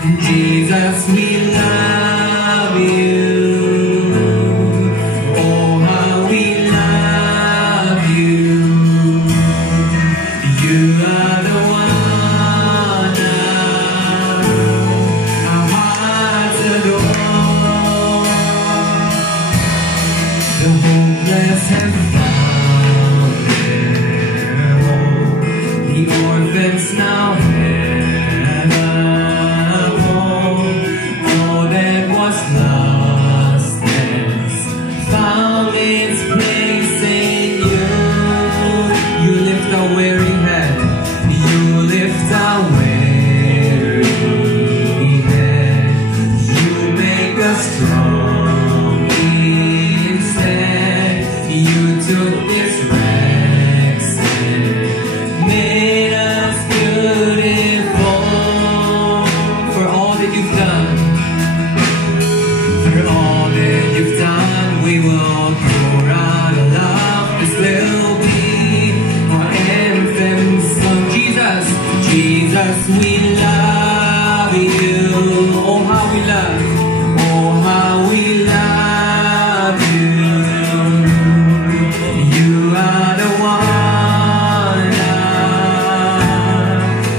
Jesus, we love you. Oh, how we love you. You are the one our hearts adore. The hopeless have found their home. The orphans now have a home. All that was lost has found its place in you. You lift our weary head. You lift our weary head. You make us strong instead. You took this wrecks and made us beautiful. For all that you've done, for all that you've done, we will pour out our love. This will be our anthem song. Jesus, Jesus, we love you. Oh, how we love, oh, how we love you. You are the one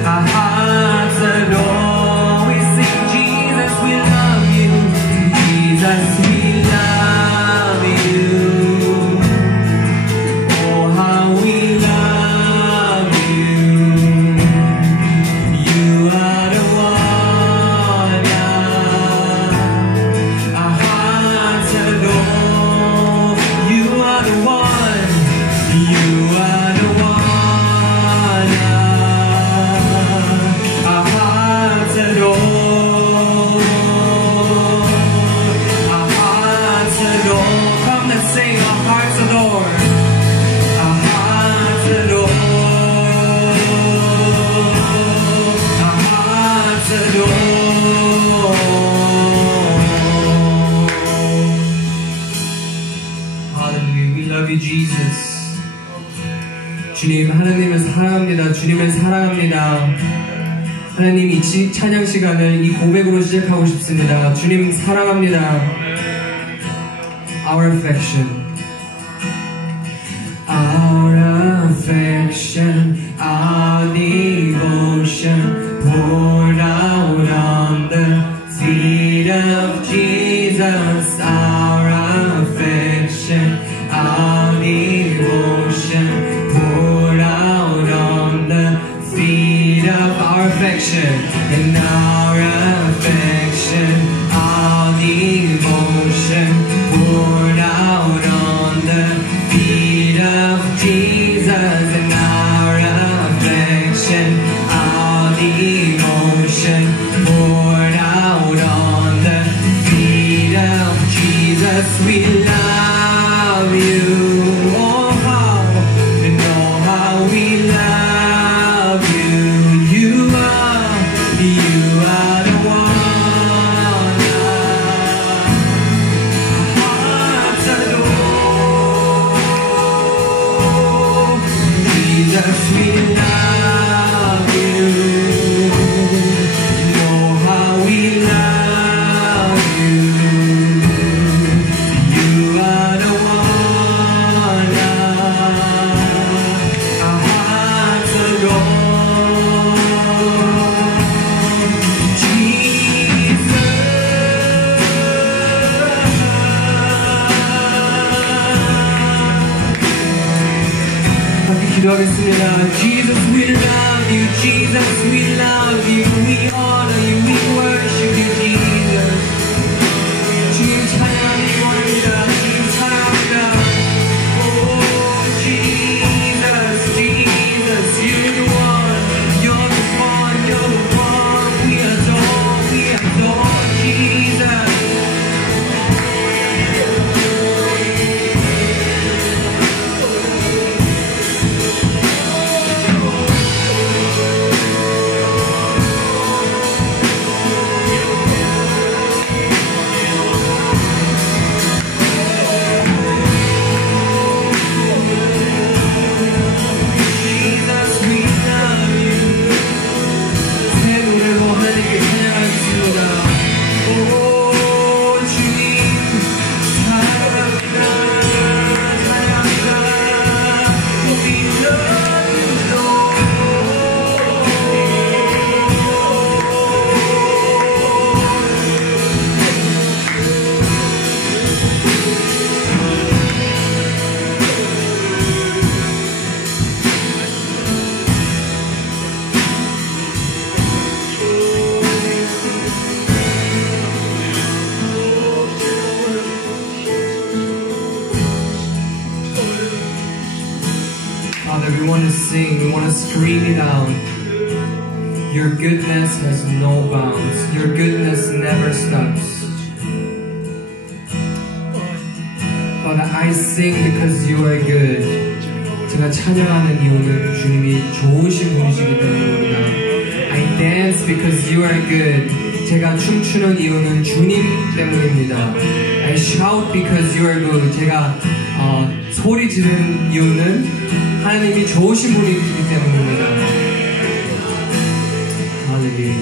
our hearts adore. We sing, Jesus, we love you. Jesus, we love you. Oh, how we love you. You are the one our hearts adore. You are the one. You are the one our hearts adore. Our hearts adore. Come, let's sing. Our hearts adore. Our hearts adore. Our hearts adore. Hallelujah. We love you, Jesus. 주님, 하나님을 사랑합니다. 주님을 사랑합니다. 하나님, 이 찬양 시간을 이 고백으로 시작하고 싶습니다. 주님 사랑합니다. Our affection, our affection, our devotion poured out on the feet of Jesus. Our affection, our devotion poured out on the feet of our affection, and our affection, our devotion poured out on the feet of Jesus, and our affection, our devotion poured out on the feet of Jesus. We love you. Oh, how, and oh, how we love you. You are the one our hearts adore. Jesus, we love you. Know how we love you. You are the one our hearts adore. 기도하겠습니다. Jesus, we love you. Jesus, we love you. We honor you. We worship you, Jesus. 주님 찬양하기 원합니다. 주님 사랑합니다. Oh, Jesus, Jesus, you're the one. You're the one. You're the one. We adore Jesus. Father, we want to sing, we want to scream it out. Your goodness has no bounds. Your goodness never stops. Father, I sing because you are good. 제가 찬양하는 이유는 주님이 좋으신 분이시기 때문입니다. I dance because you are good. 제가 춤추는 이유는 주님 때문입니다. I shout because you are good. 제가 소리 지르는 이유는 하나님이 좋으신 분이시기 때문입니다. 할렐루야.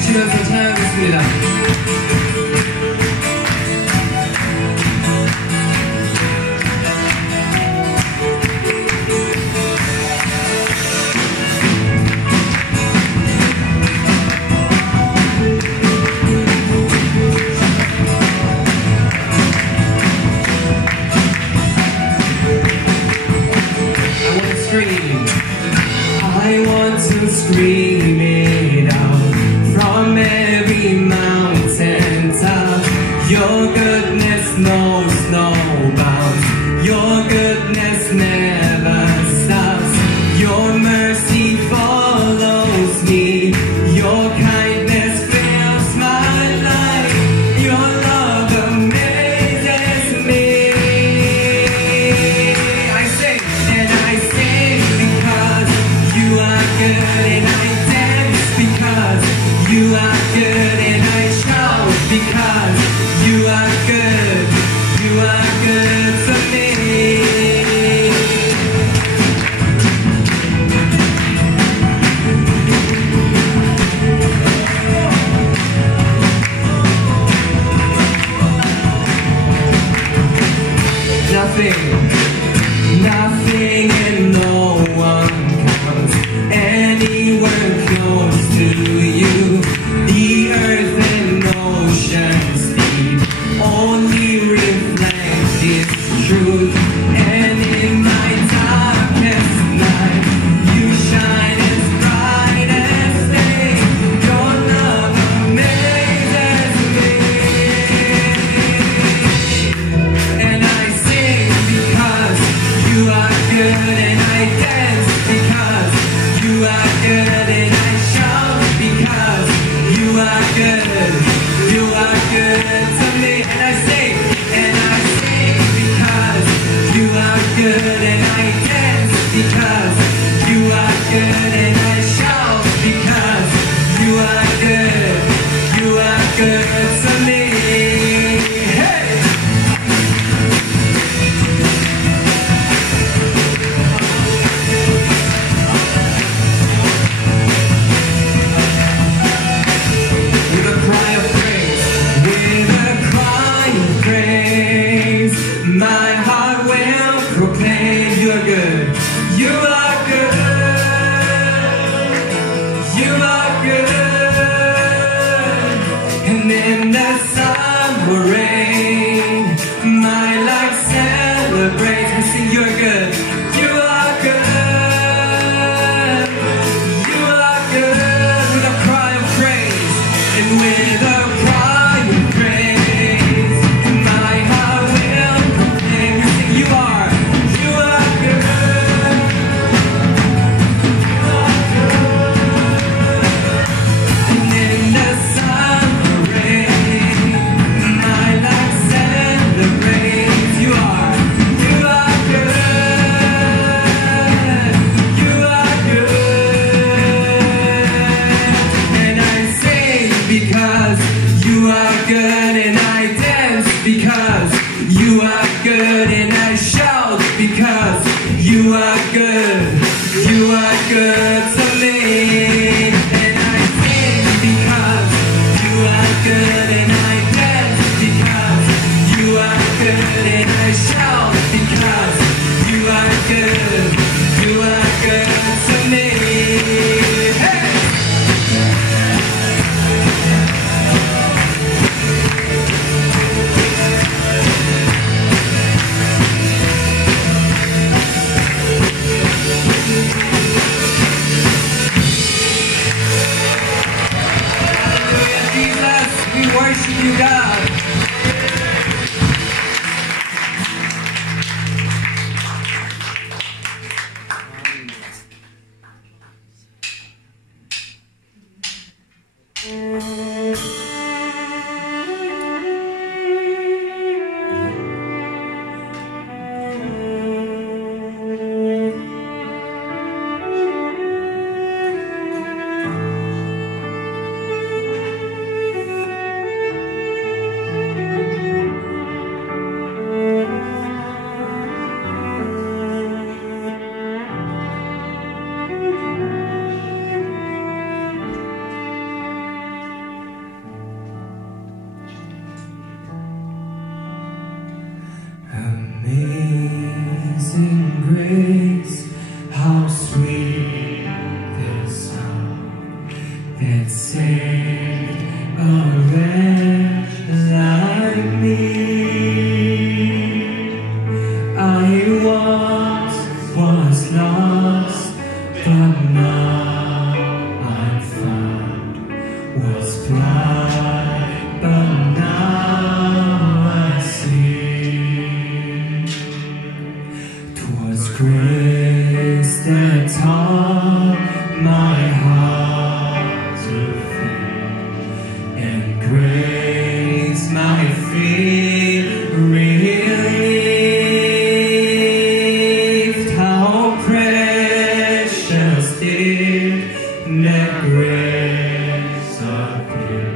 치면서 찬양하겠습니다. I want to scream it out from every mountain top. Your goodness knows no bounds. Your goodness never stops. Your mercy follows me. Your kindness fills my life. Your love amazes me. I sing and I sing because you are good, and I dance because you are good, and I shout because you are good. You are good to me. Nothing and no one comes anywhere close to you. The earth and oceans deep only reflect its truth. And in my darkest night, you shine as bright as day. Your love amazes me. And I sing because you are good, and I dance because you are good, and I shout because you are good. You are good to me. And I sing because you are good, and I dance because you are good, and I shout because you are good. You are good to me. Hey! With a cry of praise, my heart will proclaim you are good. You are good. You are good. And in the sun or rain, my life celebrates. We sing you are good. You are good. You are good. With a cry of praise and with a cry of praise, my heart will proclaim. We sing you are good. You are good. Amazing grace, how sweet the sound that saved a wretch like me. I once was lost, but now I'm found. Was blind, but now I see. 'Twas grace that taught my heart to fear, and grace my fear relieved. How precious did that grace appear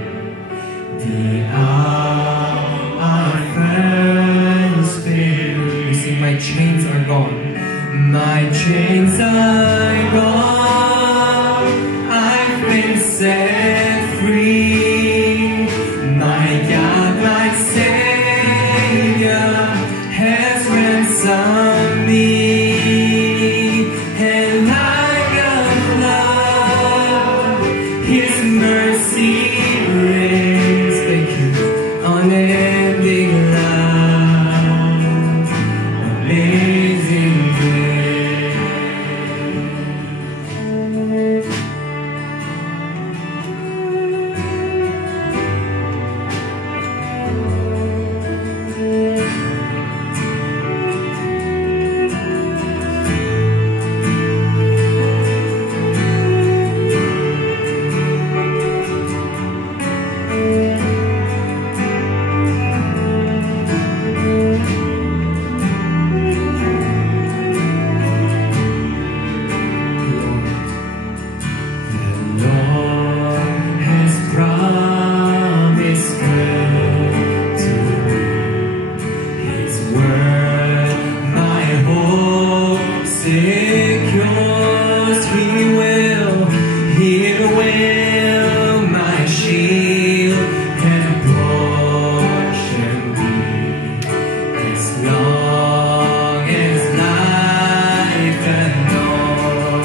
the hour I fell still. You see, my chains are gone. My chains are gone. I've been set free. My God, my Savior has ransomed me. And like a flood, His mercy reigns. Thank you. Unending love, amazing grace. Secures, He will, my shield and portion be, as long as life and all.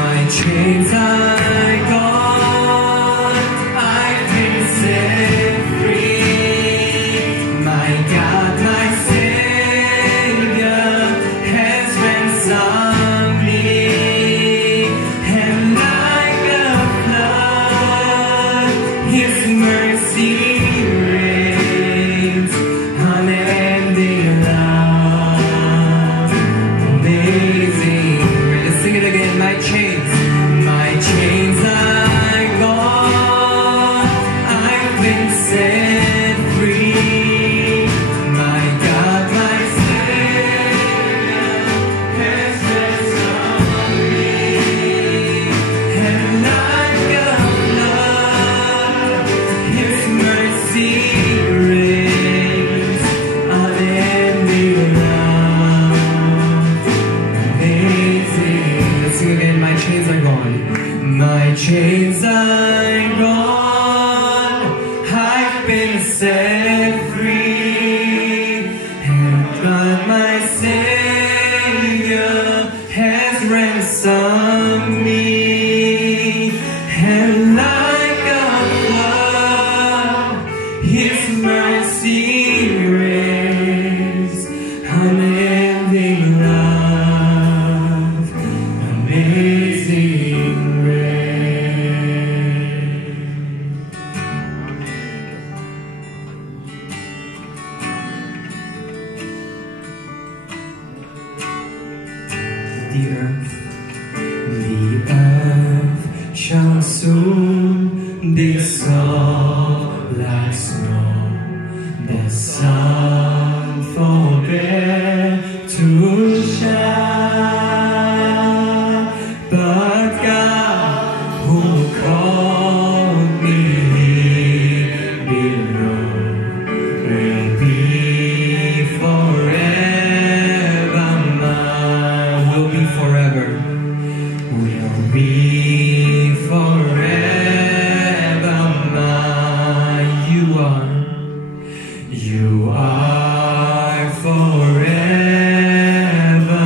My chains are gone, I've been set free. My God, my Savior has ransomed me. And like a flood, His mercy reigns. Unending love, amazing grace. Let's sing it again. My chains are gone. I've been set free. My God, my Savior has ransomed me. And like a flood, His mercy reigns. Unending love, amazing. Let's sing again. My chains are gone. My chains are gone. I've been set free. And God, my Savior has ransomed me. And like a flood, His mercy reigns. Unending love, amazing grace. The earth shall soon They saw like snow, the sun forbade to shine, but God who called me below will be forever mine, will be forever, will be forever mine. You are forever mine.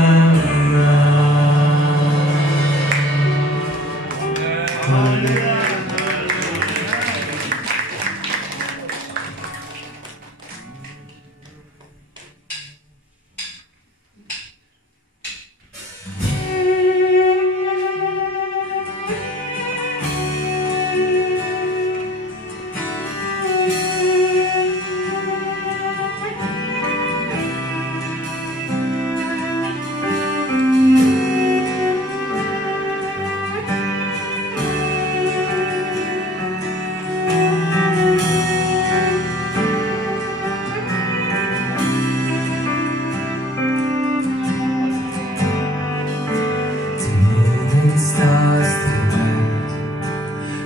Stars they went,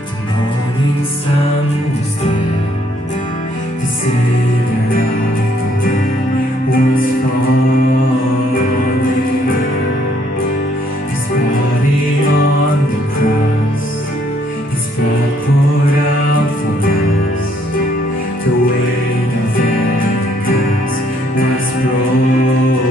the morning sun was there, the Savior of the world was falling, His body on the cross, His blood poured out for us, the weight of evidence was broken.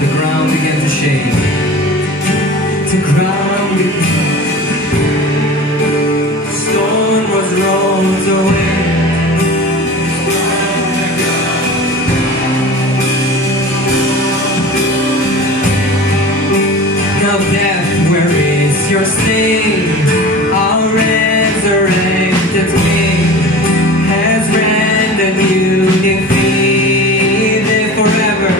The ground began to shake. The ground began. The stone was rolled away. Now death, where is your sting? Our resurrected King has rendered you defeated forever.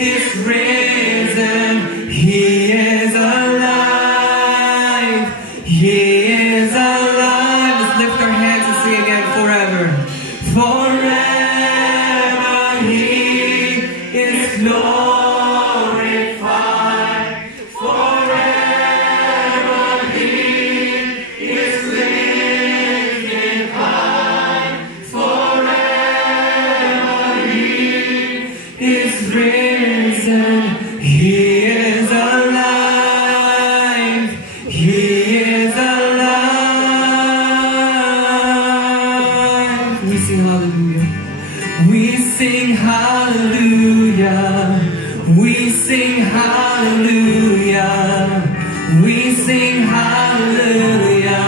is risen. He is alive. He is alive. Let's lift our hands and sing again. Forever. Forever He is glorified. Forever He is lifted high. Forever He is risen. He is alive. He is alive. We sing hallelujah. We sing hallelujah. We sing hallelujah. We sing hallelujah.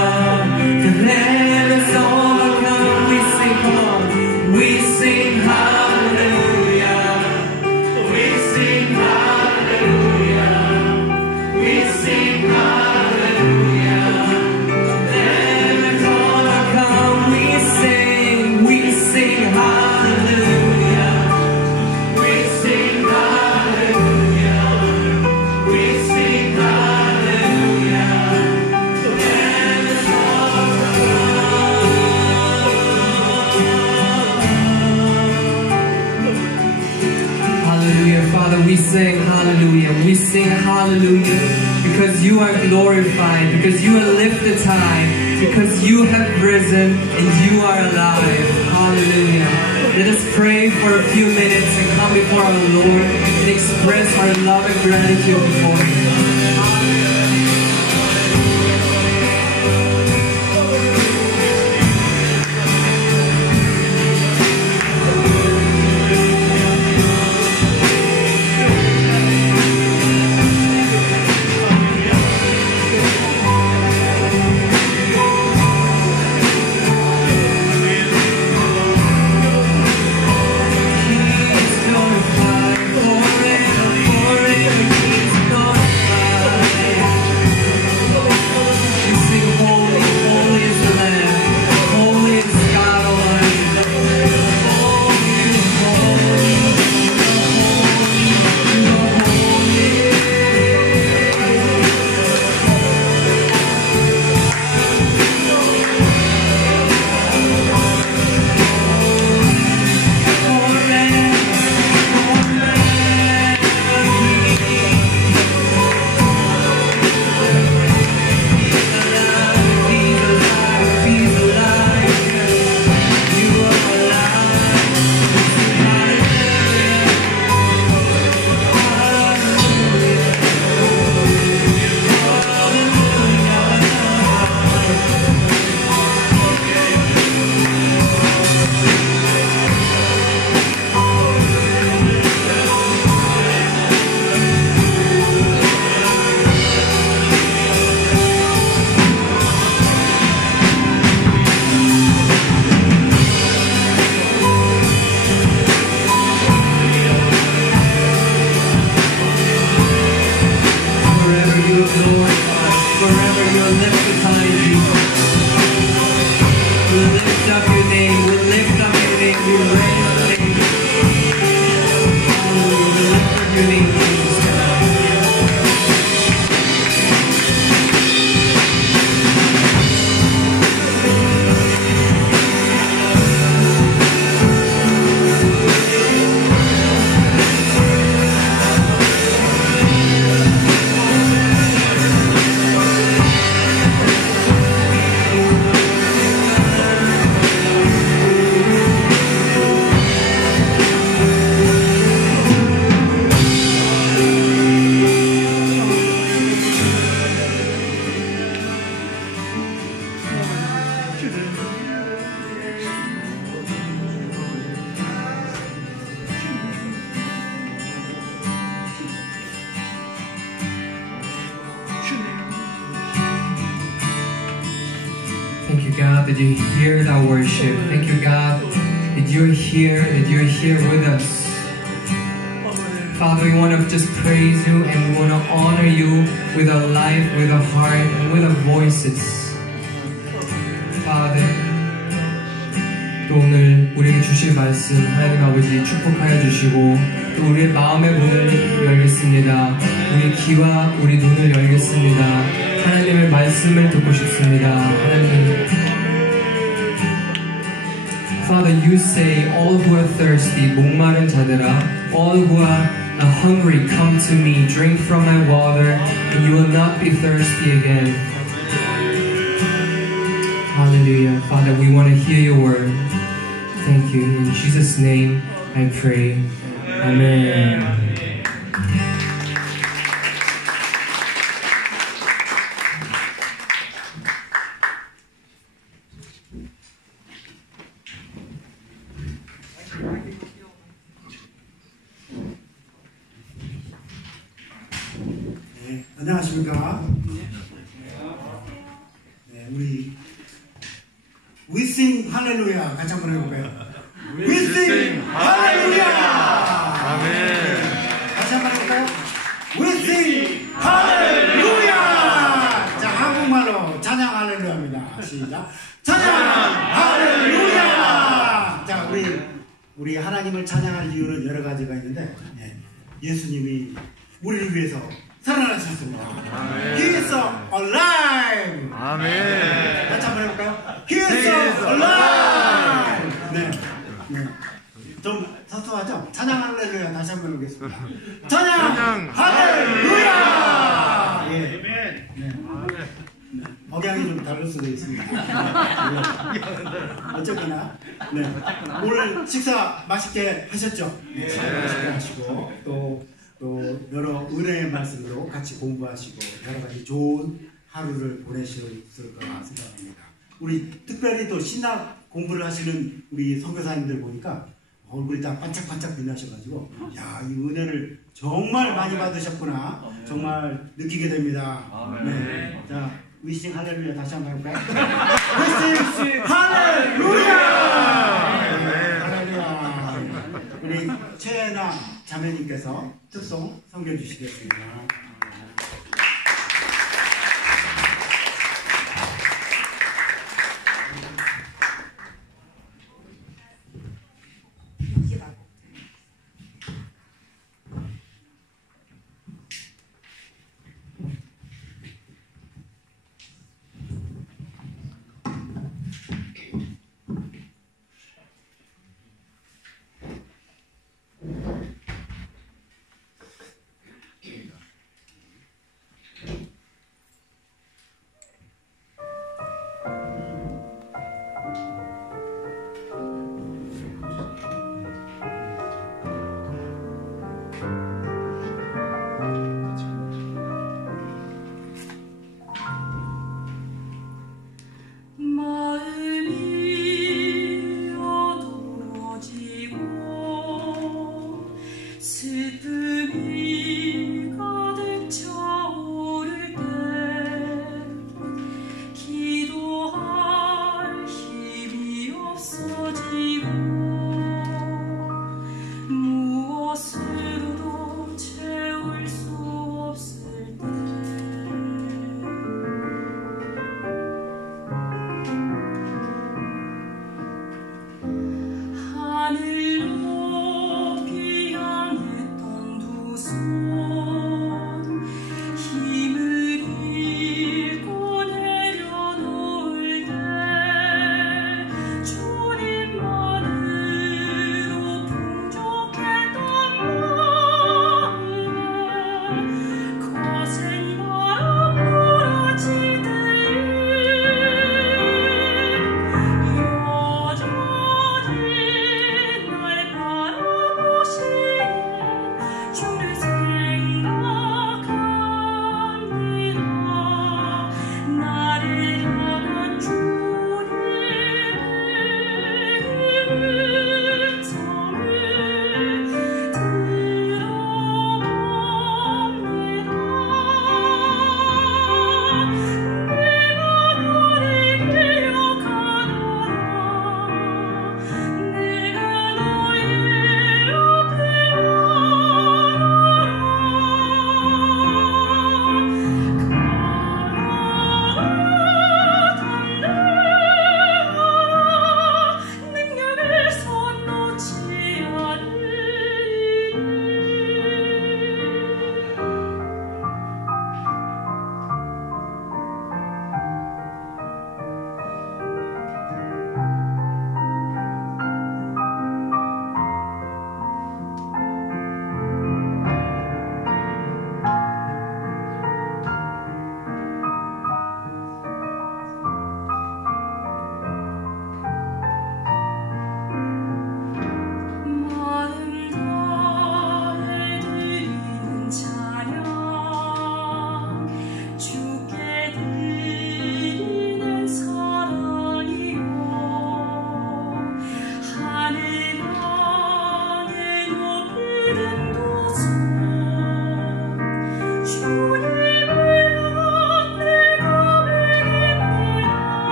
The Lamb is overcome. We sing, come on. We sing hallelujah. We sing hallelujah. We sing hallelujah. The Lamb is overcome. We sing hallelujah. We sing hallelujah. We sing hallelujah. The Lamb is overcome. Hallelujah, Father, we sing hallelujah. We sing hallelujah because you are glorified, because you are lifted high, because you have risen and you are alive. Hallelujah. Let us pray for a few minutes and come before our Lord and express our love and gratitude before Him. Thank you, God, that you hear our worship. Thank you, God, that you're here with us. Father, we want to just praise you and we want to honor you with our life, with our heart, and with our voices. Father, 오늘 우리에게 주실 말씀 하나님 아버지 축복하여 주시고 또 우리의 마음의 문을 열겠습니다. 우리 귀와 우리 눈을 열겠습니다. 하나님의 말씀을 듣고 싶습니다. 하나님, Father, you say, all who are thirsty, 목마른 자들아, all who are hungry, come to me, drink from my water, and you will not be thirsty again. Hallelujah. Father, we want to hear your word. Thank you. In Jesus' name I pray. Amen. 네, 안녕하십니까? 네, 우리 We sing 할렐루야 같이 한번 해볼까요? We sing 할렐루야! 아멘. 같이 한번 해볼까요? We sing 할렐루야! 자, 한국말로 찬양 할렐루야입니다. 시작. 찬양 할렐루야! 자, 우리 하나님을 찬양할 이유는 여러 가지가 있는데, 예수님이 우리를 위해서 살아나셨습니다. He is alive. 아멘. 같이 한번 해볼까요? He is alive. 네. 좀 사소하죠? 찬양 할렐루야 다시 한번 해보겠습니다. 찬양 할렐루야. 예. 네. 억양이 좀 다를 수도 있습니다. 어쨌거나 오늘 식사 맛있게 하셨죠? 네. 맛있게 하시고 또 여러 은혜의 말씀으로 같이 공부하시고 여러 가지 좋은 하루를 보내셨을 거라 생각합니다. 우리 특별히 또 신학 공부를 하시는 우리 선교사님들 보니까 얼굴이 다 반짝반짝 빛나셔가지고 야, 이 은혜를 정말 많이 받으셨구나 정말 느끼게 됩니다. 네. 자, 위싱 할렐루야 다시 한번 해볼까요? 위싱 할렐루야! 할렐루야! 우리 최애나 자매님께서 특송 섬겨주시겠습니다.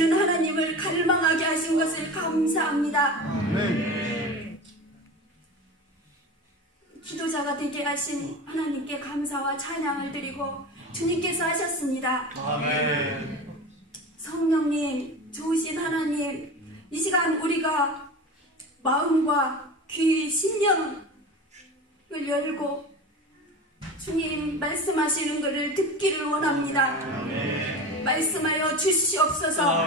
말씀하시는 하나님을 갈망하게 하신 것을 감사합니다. 기도자가 되게 하신 하나님께 감사와 찬양을 드리고 주님께서 하셨습니다. 성령님, 좋으신 하나님, 이 시간 우리가 마음과 귀, 심령을 열고 주님 말씀하시는 것을 듣기를 원합니다. 말씀하여 주시옵소서.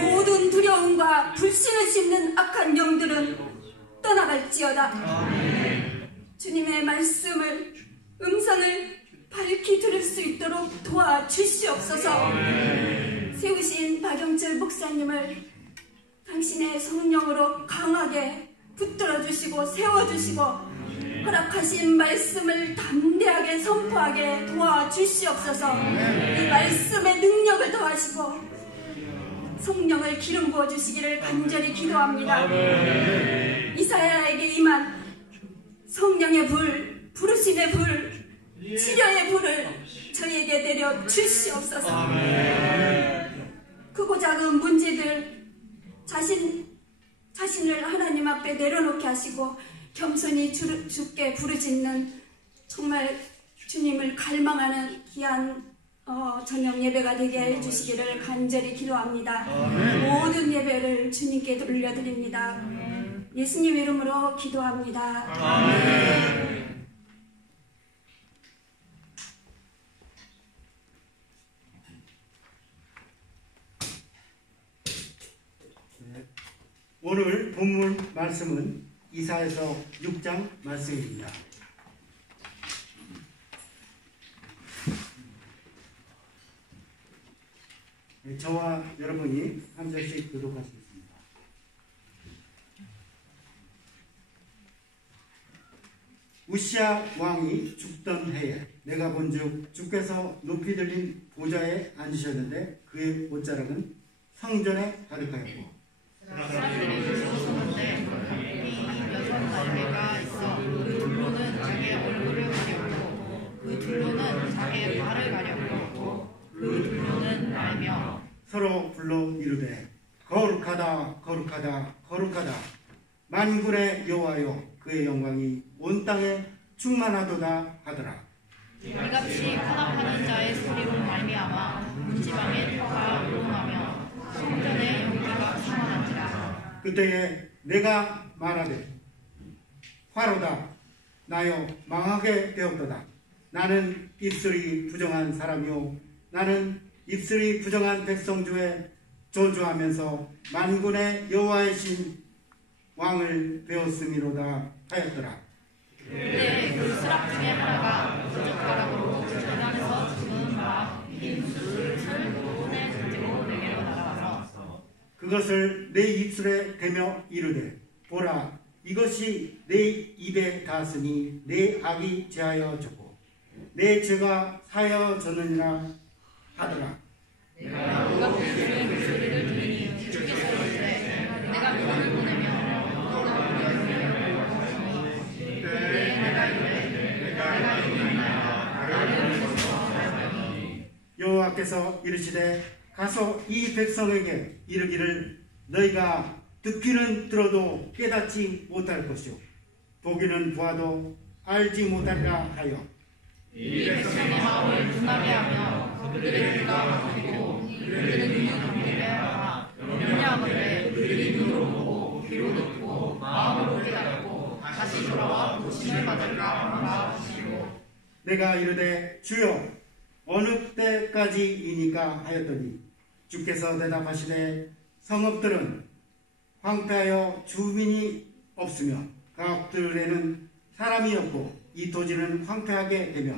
모든 두려움과 불신을 심는 악한 영들은 떠나갈지어다. 주님의 말씀을, 음성을 밝히 들을 수 있도록 도와주시옵소서. 세우신 박영철 목사님을 당신의 성령으로 강하게 붙들어 주시고 세워주시고 허락하신 말씀을 담대하게 선포하게 도와주시옵소서. 이 말씀의 능력을 더하시고 성령을 기름 부어주시기를 간절히 기도합니다. 이사야에게 임한 성령의 불, 부르심의 불, 치료의 불을 저희에게 내려 주시옵소서. 크고 작은 문제들 자신을 하나님 앞에 내려놓게 하시고 겸손히 주께 부르짖는 정말 주님을 갈망하는 귀한 저녁 예배가 되게 해주시기를 간절히 기도합니다. 모든 예배를 주님께 돌려드립니다. 예수님 이름으로 기도합니다. 오늘 본문 말씀은 이사야서 6장 말씀입니다. 저와 여러분이 한 절씩 교독하시겠습니다. 우시야 왕이 죽던 해에 내가 본즉 주께서 높이 들린 보좌에 앉으셨는데 그의 옷자락은 성전에 가득하였고 사람들이 주셨었는데 여섯 날개가 있어 그 둘로는 자기의 얼굴을 가렸고 그 둘로는 자기의 발을 가렸고 그 둘로는 날며 서로 불러 이르되 거룩하다 거룩하다 거룩하다 만군의 여호와여 그의 영광이 온 땅에 충만하도다 하더라. 이같이 탄압하는 자의 소리로 말미암아 문지방의 터가 우러나며 성전의 연기가 충만한지라. 그때에 내가 말하되 화로다 나여 망하게 되었도다. 나는 입술이 부정한 사람이요 나는 입술이 부정한 백성 중에 저주하면서 만군의 여호와이신 왕을 배웠음이로다 하였더라. 그때 그 스랍 중에 하나가 부적가락으로 재단에서 죽은 바 흰 숯을 손에 던지고 내게로 날아와서 그것을 내 입술에 대며 이르되 보라 이것이 내 입에 닿았으니 내 악이 제하여 졌고 내 죄가 사하여 졌느니라 하더라. 내가 주의 목소리를 들으니 주께서 이르시되 내가 그를 보내며 여호와께서 이르시되 가서 이 백성에게 이르기를 너희가 듣기는 들어도 깨닫지 못할 것이요 보기는 보아도 알지 못하리라 하여 이 백성의 마음을 둔하게 하며 그들의 귀가 막히고 그들의 눈이 감기게 하라. 왜냐하면 그들이 눈으로 보고 귀로 듣고 마음으로 깨닫고 다시 돌아와 고침을 받을까 하시고 내가 이르되 주여 어느 때까지이니까 하였더니 주께서 대답하시되 성읍들은 황폐하여 주민이 없으며 가옥들에는 사람이 없고 이 토지는 황폐하게 되며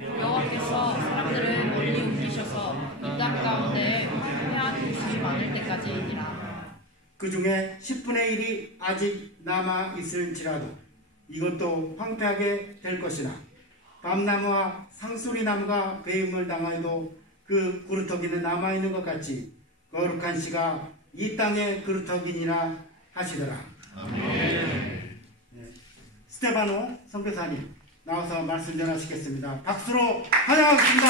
여호와께서 사람들을 멀리 옮기셔서 이 땅 가운데 황폐한 곳이 많을 때까지이니라. 그 중에 10분의 1이 아직 남아 있을지라도 이것도 황폐하게 될 것이나 밤나무와 상수리나무가 배임을 당하여도 그 그루터기는 남아있는 것 같이 거룩한 씨가 이 땅의 그루터기니라 하시더라. 아멘. 네. 스테바노 선교사님 나와서 말씀 전하시겠습니다. 박수로 환영하겠습니다.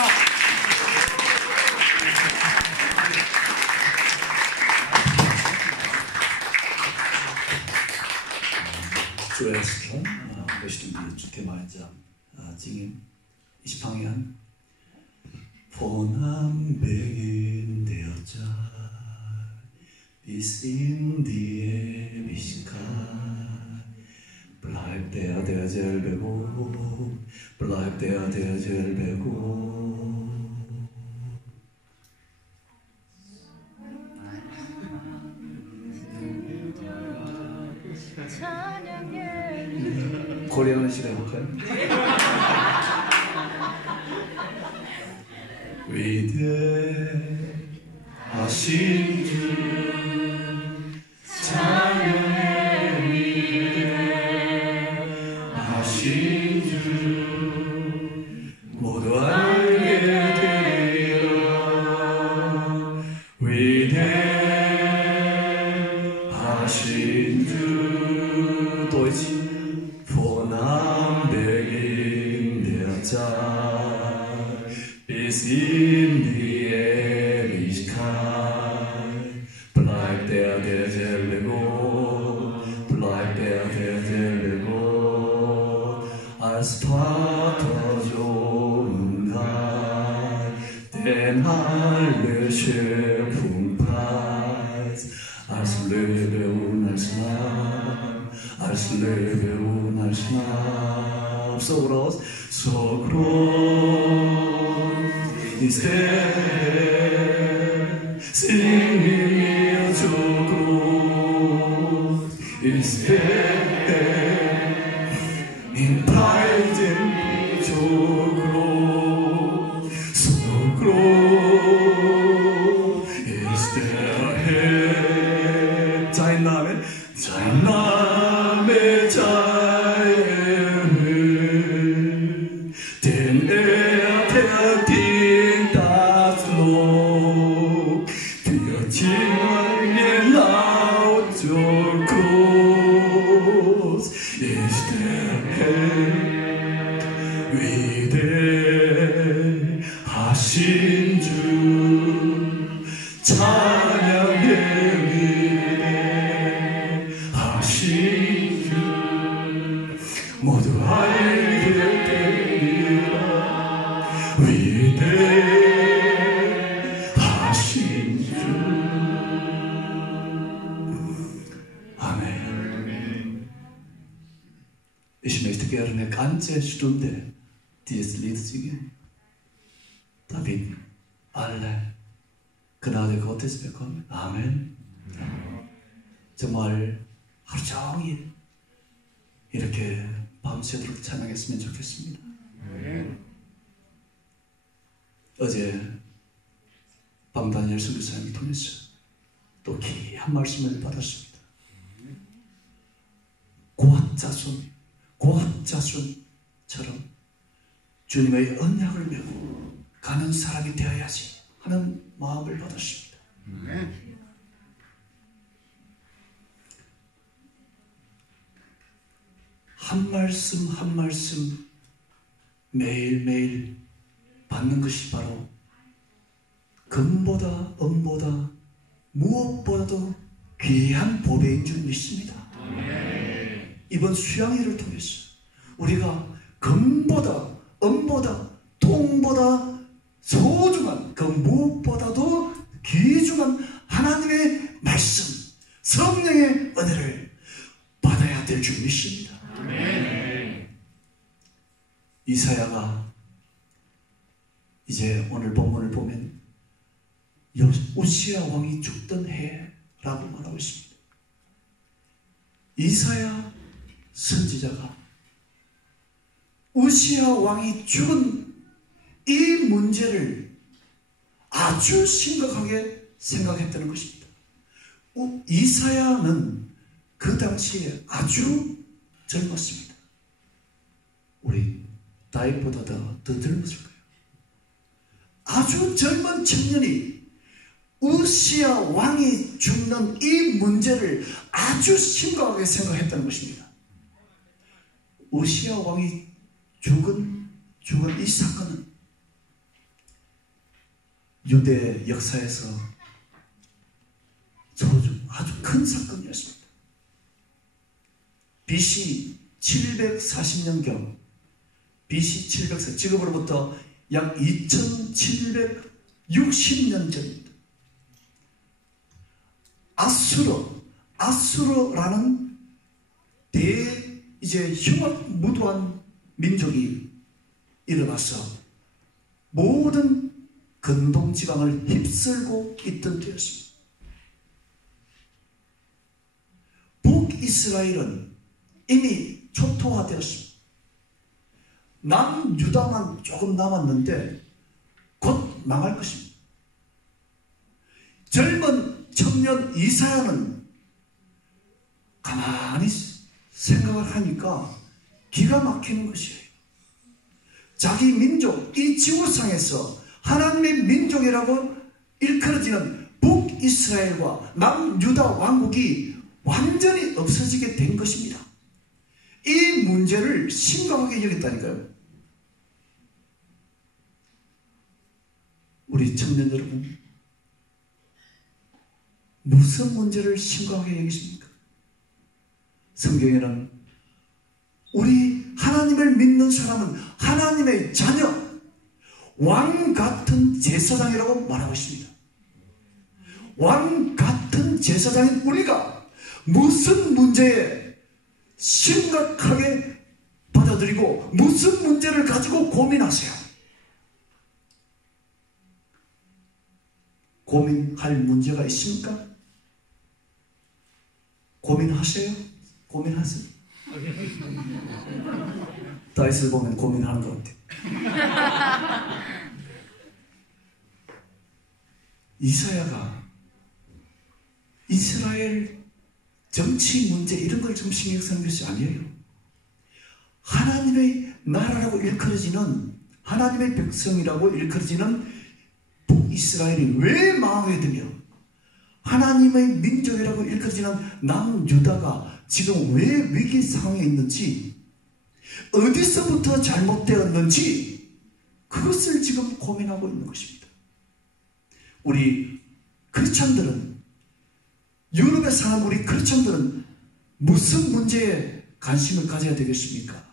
zuerst bestimmt die gemeinsam singen. Ich fange an. Von am Beginn der Zeit bis in die Ewigkeit bleibt derselbe Gott, bleibt derselbe Gott. 코리아는 시작해볼까요? 위대하신 주 찬양해 위대하신 주 모두 알게 되리라 위대하신 주 또 있지 Von am Beginn der Zeit bis in die Ewigkeit bleibt derselbe Gott, bleibt derselbe Gott, als Vater, Sohn und Geist, den alle Schöpfung preist, als Löwe und als Lamm, als Löwe und als Lamm, so groß ist der Herr, singen wir so groß ist der Herr, in Breiten so groß ist der Herr, sein Name denn verdient das Lob, wir singen laut so groß ist der Herr, 위대하신 주 찬양해 위대하신 주 모두 알게 되리라 위대하신 주 Amen. Ich möchte gerne eine ganze Stunde dieses Lied singen, damit alle Gnade Gottes bekommen. Amen. 정말 하루 종일 이렇게 밤새도록 찬양했으면 좋겠습니다. 어제 방단열 선교사님을 통해서 또 귀한 말씀을 받았습니다. 고학자손처럼 주님의 언약을 메고 가는 사람이 되어야지 하는 마음을 받았습니다. 한 말씀 한 말씀 매일매일 받는 것이 바로 금보다 은보다 무엇보다도 귀한 보배인 줄 믿습니다. 이번 수양회를 통해서 우리가 금보다 은보다 돈보다 소중한 그 무엇보다도 귀중한 하나님의 말씀, 성령의 은혜를 받아야 될 줄 믿습니다. 이사야가 이제 오늘 본문을 보면 우시야 왕이 죽던 해라고 말하고 있습니다. 이사야 선지자가 우시야 왕이 죽은 이 문제를 아주 심각하게 생각했다는 것입니다. 이사야는 그 당시에 아주 젊었습니다. 우리 다윗보다 더 젊었을 거예요. 아주 젊은 청년이 우시야 왕이 죽는 이 문제를 아주 심각하게 생각했다는 것입니다. 우시야 왕이 죽은 이 사건은 유대 역사에서 아주 큰 사건이었습니다. BC 740년경, BC 740, 지금으로부터 약 2760년 전입니다. 아수르라는 이제 흉악무도한 민족이 일어나서 모든 근동 지방을 휩쓸고 있던 때였습니다. 북이스라엘은 이미 초토화되었습니다. 남유다만 조금 남았는데 곧 망할 것입니다. 젊은 청년 이사야는 가만히 생각을 하니까 기가 막히는 것이에요. 자기 민족, 이 지구상에서 하나님의 민족이라고 일컬어지는 북이스라엘과 남유다 왕국이 완전히 없어지게 된 것입니다. 이 문제를 심각하게 여겼다니까요. 우리 청년 여러분, 무슨 문제를 심각하게 여기십니까? 성경에는 우리 하나님을 믿는 사람은 하나님의 자녀, 왕 같은 제사장이라고 말하고 있습니다. 왕 같은 제사장인 우리가 무슨 문제에 심각하게 받아들이고 무슨 문제를 가지고 고민하세요? 고민할 문제가 있습니까? 고민하세요? 고민하세요? 다윗을 보면 고민하는 것 같아요. 이사야가 이스라엘 정치 문제 이런 걸 좀 신경 쓰는 것이 아니에요. 하나님의 나라라고 일컬어지는, 하나님의 백성이라고 일컬어지는 북이스라엘이 왜 망하게 되며 하나님의 민족이라고 일컬어지는 남유다가 지금 왜 위기 상황에 있는지, 어디서부터 잘못되었는지 그것을 지금 고민하고 있는 것입니다. 우리 크리스찬들은, 유럽에 사는 우리 크리스찬들은 무슨 문제에 관심을 가져야 되겠습니까?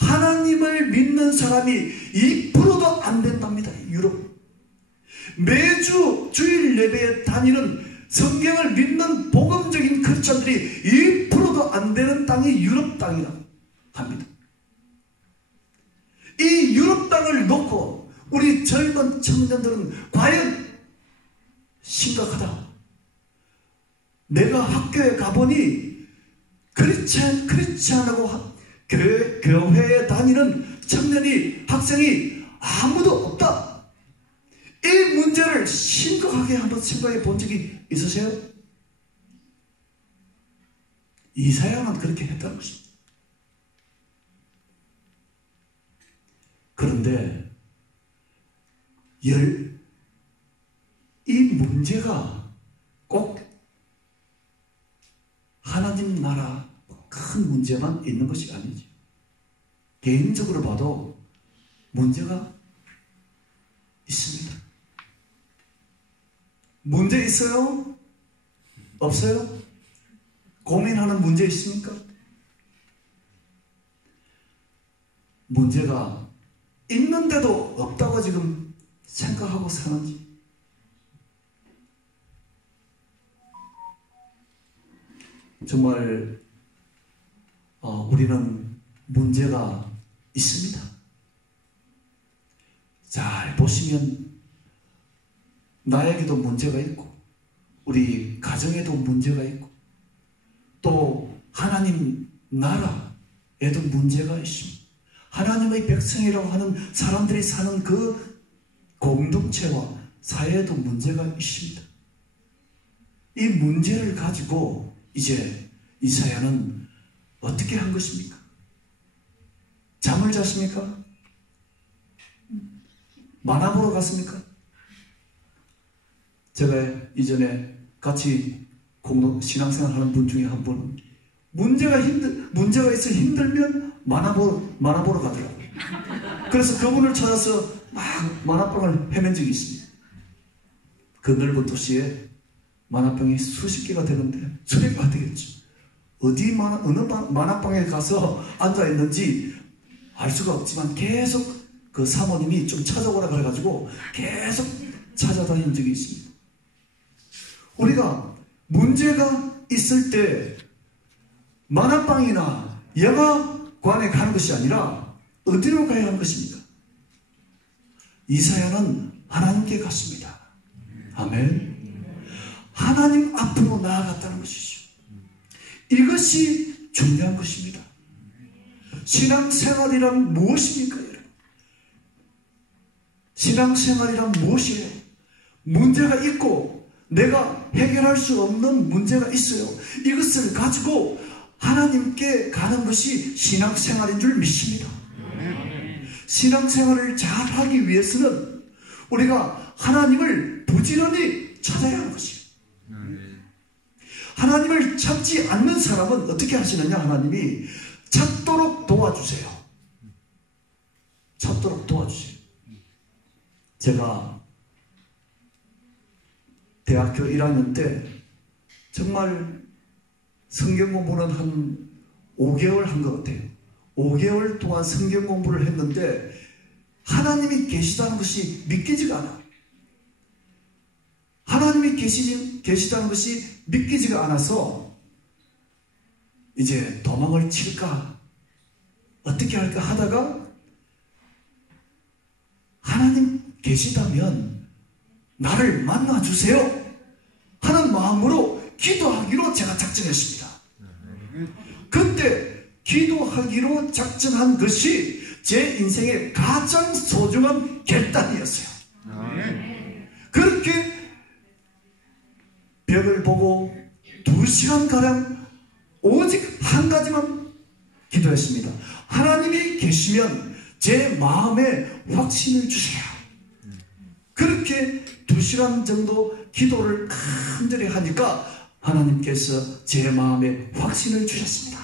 하나님을 믿는 사람이 2%도 안 된답니다. 유럽. 매주 주일 예배에 다니는 성경을 믿는 복음적인 크리스찬들이 2%도 안 되는 땅이 유럽 땅이라 합니다. 이 유럽 땅을 놓고 우리 젊은 청년들은 과연 심각하다. 내가 학교에 가보니 크리스찬하고 교회에 다니는 청년이, 학생이 아무도 없다. 이 문제를 심각하게 한번 생각해 본 적이 있으세요? 이사야만 그렇게 했다는 것입니다. 그런데 이 문제가 꼭 하나님 나라 큰 문제만 있는 것이 아니지. 개인적으로 봐도 문제가 있습니다. 문제 있어요? 없어요? 고민하는 문제 있습니까? 문제가 있는데도 없다고 지금 생각하고 사는지. 정말 우리는 문제가 있습니다. 잘 보시면 나에게도 문제가 있고 우리 가정에도 문제가 있고 또 하나님 나라에도 문제가 있습니다. 하나님의 백성이라고 하는 사람들이 사는 그 공동체와 사회에도 문제가 있습니다. 이 문제를 가지고 이제 이사야는 어떻게 한 것입니까? 잠을 잤습니까? 만화 보러 갔습니까? 제가 이전에 같이 신앙생활 하는 분 중에 한 분은 문제가 있어 힘들면 만화 보러 가더라고요. 그래서 그분을 찾아서 막 만화방을 헤맨 적이 있습니다. 그 넓은 도시에 만화병이 수십 개가 되는데 수백가 되겠죠. 어느 만화방에 가서 앉아있는지 알 수가 없지만 계속 그 사모님이 좀 찾아오라 그래가지고 계속 찾아다닌 적이 있습니다. 우리가 문제가 있을 때 만화방이나 영화관에 가는 것이 아니라 어디로 가야 하는 것입니까? 이사야는 하나님께 갔습니다. 아멘. 하나님 앞으로 나아갔다는 것이죠. 이것이 중요한 것입니다. 신앙생활이란 무엇입니까, 여러분? 신앙생활이란 무엇이에요? 문제가 있고 내가 해결할 수 없는 문제가 있어요. 이것을 가지고 하나님께 가는 것이 신앙생활인 줄 믿습니다. 신앙생활을 잘하기 위해서는 우리가 하나님을 부지런히 찾아야 하는 것이에요. 하나님을 찾지 않는 사람은 어떻게 하시느냐? 하나님이 찾도록 도와주세요. 찾도록 도와주세요. 제가 대학교 1학년 때 정말 성경 공부는 한 5개월 한 것 같아요. 5개월 동안 성경 공부를 했는데 하나님이 계시다는 것이 믿기지가 않아. 하나님이 계시다는 것이 믿기지가 않아서 이제 도망을 칠까 어떻게 할까 하다가 하나님 계시다면 나를 만나주세요 하는 마음으로 기도하기로 제가 작정했습니다. 그때 기도하기로 작정한 것이 제 인생의 가장 소중한 결단이었어요. 그렇게 벽을 보고 2시간가량 오직 한 가지만 기도했습니다. 하나님이 계시면 제 마음에 확신을 주세요. 그렇게 2시간 정도 기도를 간절히 하니까 하나님께서 제 마음에 확신을 주셨습니다.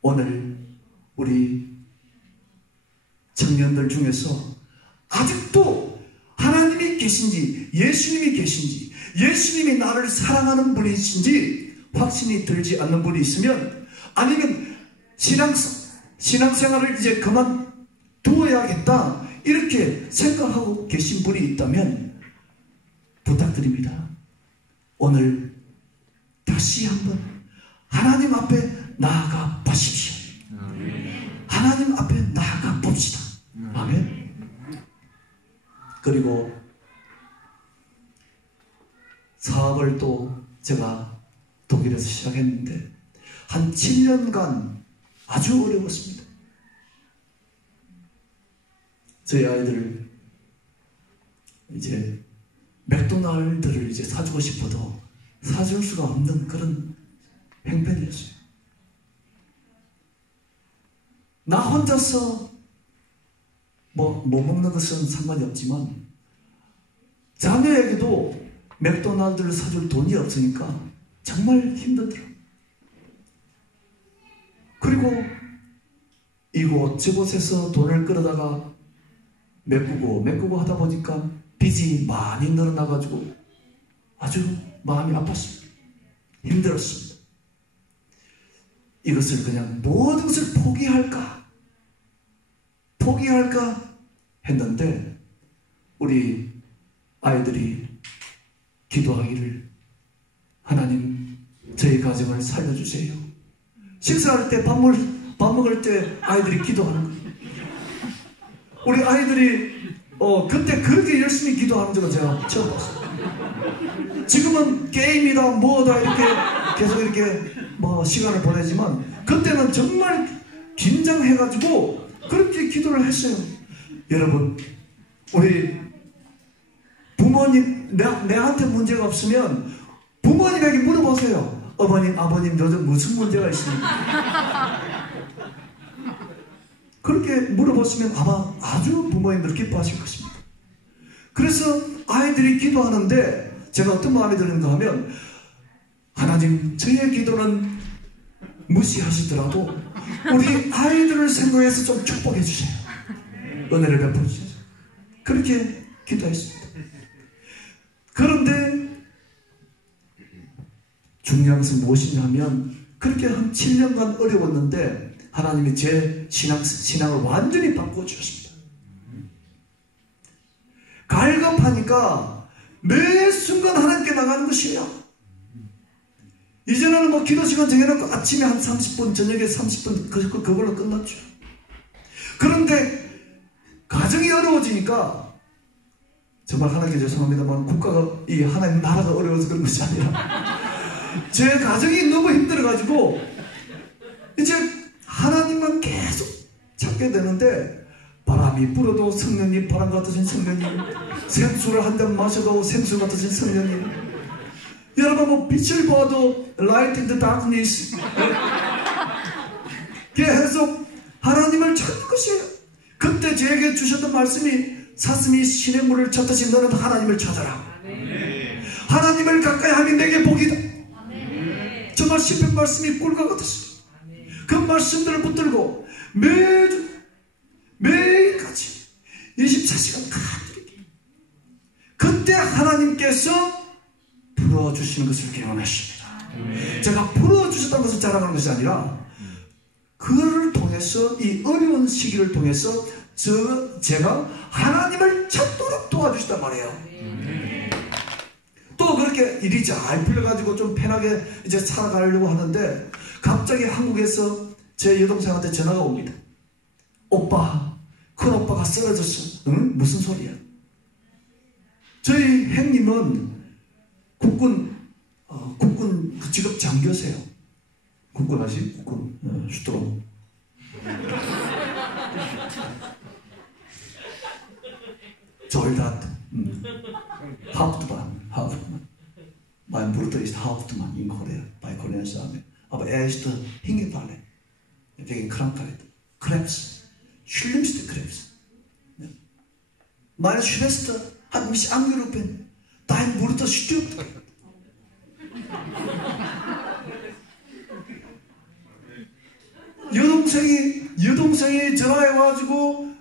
오늘 우리 청년들 중에서 아직도 하나님이 계신지 예수님이 계신지 예수님이 나를 사랑하는 분이신지 확신이 들지 않는 분이 있으면 아니면 신앙생활을 이제 그만두어야겠다 이렇게 생각하고 계신 분이 있다면 부탁드립니다. 오늘 다시 한번 하나님 앞에 나아가 보십시오. 하나님 앞에 나아가 봅시다. 아멘. 그리고 사업을 또 제가 독일에서 시작했는데 한 7년간 아주 어려웠습니다. 저희 아이들 이제 맥도날드를 이제 사주고 싶어도 사줄 수가 없는 그런 형편이었어요. 나 혼자서 뭐 먹는 것은 상관이 없지만 자녀에게도 맥도날드를 사줄 돈이 없으니까 정말 힘들더라고요. 그리고 이곳 저곳에서 돈을 끌어다가 메꾸고 하다 보니까 빚이 많이 늘어나가지고 아주 마음이 아팠습니다. 힘들었습니다. 이것을 그냥 모든 것을 포기할까 했는데 우리 아이들이 기도하기를 하나님 저희 가정을 살려주세요. 식사할 때 밥 먹을 때 아이들이 기도하는 거예요. 우리 아이들이 그때 그렇게 열심히 기도하는 적은 제가 처음 봤어요. 지금은 게임이다 뭐다 이렇게 계속 이렇게 시간을 보내지만 그때는 정말 긴장해가지고 그렇게 기도를 했어요. 여러분 우리 부모님 내한테 문제가 없으면 부모님에게 물어보세요. 어머님 아버님 요즘 무슨 문제가 있습니까? 그렇게 물어보시면 아마 아주 부모님들 기뻐하실 것입니다. 그래서 아이들이 기도하는데 제가 어떤 마음이 드는가 하면 하나님 저희의 기도는 무시하시더라도 우리 아이들을 생각해서 좀 축복해 주세요. 은혜를 베풀어 주세요. 그렇게 기도했습니다. 그런데 중요한 것은 무엇이냐 하면 그렇게 한 7년간 어려웠는데 하나님이 제 신앙을 완전히 바꿔주셨습니다. 갈급하니까 매 순간 하나님께 나가는 것이에요. 이제는 뭐 기도 시간 정해놓고 아침에 한 30분, 저녁에 30분 그걸로 끝났죠. 그런데 가정이 어려워지니까 정말 하나님께 죄송합니다만 국가가 이 하나님 나라가 어려워서 그런 것이 아니라 제 가정이 너무 힘들어가지고 이제 하나님만 계속 찾게 되는데 바람이 불어도 성령님, 바람 같으신 성령님, 생수를 한 잔 마셔도 생수 같으신 성령님, 여러분 뭐 빛을 봐도 light in the darkness 계속 하나님을 찾는 것이에요. 그때 저에게 주셨던 말씀이 사슴이 신의 물을 찾듯이 너는 하나님을 찾아라. 하나님을 가까이 하면 내게 복이다. 정말 시편 말씀이 꿀과 같았어요. 그 말씀들을 붙들고 매일같이 24시간 가득히 그때 하나님께서 풀어주시는 것을 경험했습니다. 제가 풀어주셨다는 것을 자랑하는 것이 아니라 그를 통해서 이 어려운 시기를 통해서 제가 하나님을 찾도록 도와주시단 말이에요. 또 그렇게 일이 잘 풀려가지고 좀 편하게 이제 살아가려고 하는데 갑자기 한국에서 제 여동생한테 전화가 옵니다. 오빠, 큰 오빠가 쓰러졌어. 응? 무슨 소리야? 저희 형님은 국군 직업 장교세요. 국군 아시? 국군 슈트롬. Soldat, Hauptmann. Mein Bruder ist Hauptmann in Korea, bei koreanischer Armee. Aber er ist hingefallen wegen Krankheit, Krebs, schlimmste Krebs. Meine Schwester hat mich angerufen, dein Bruder stirbt. 여동생이 전화해가지고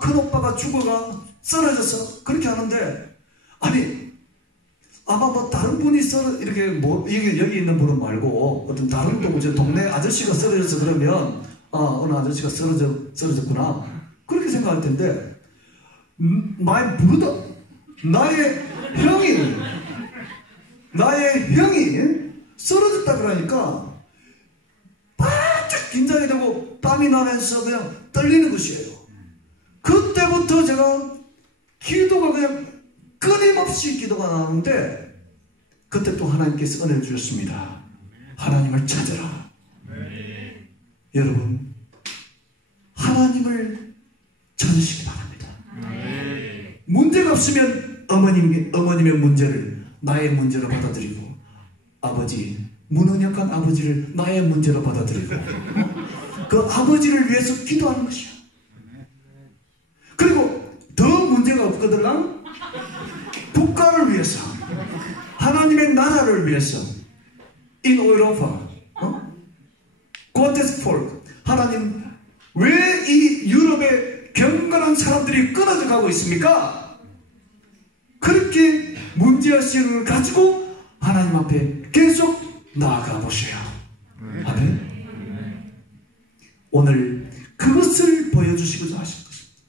큰 오빠가 죽어가 쓰러져서 그렇게 하는데, 아니 아마 뭐 다른 분이 이렇게 뭐 여기 있는 분은 말고 어떤 다른 또 동네 아저씨가 쓰러져서 그러면 어느 아저씨가 쓰러졌구나 그렇게 생각할 텐데, my brother, 나의 형이 쓰러졌다 그러니까 바짝 긴장이 되고 땀이 나면서 그냥 떨리는 것이에요. 그때부터 제가 기도가 그냥 끊임없이 기도가 나오는데, 그때 또 하나님께서 은혜를 주셨습니다. 하나님을 찾아라. 여러분, 하나님을 찾으시기 바랍니다. 문제가 없으면 어머님의 문제를 나의 문제로 받아들이고, 아버지, 무능력한 아버지를 나의 문제로 받아들이고, 그 아버지를 위해서 기도하는 것이야. 그리고 더 문제가 없거든, 국가를 위해서, 하나님의 나라를 위해서, in Europa, Gottes Volk, 하나님, 왜 이 유럽의 경건한 사람들이 끊어져 가고 있습니까? 그렇게 문제의식을 가지고 하나님 앞에 계속 나아가 보세요. 아멘. 오늘 그것을 보여주시고자 하신 것입니다.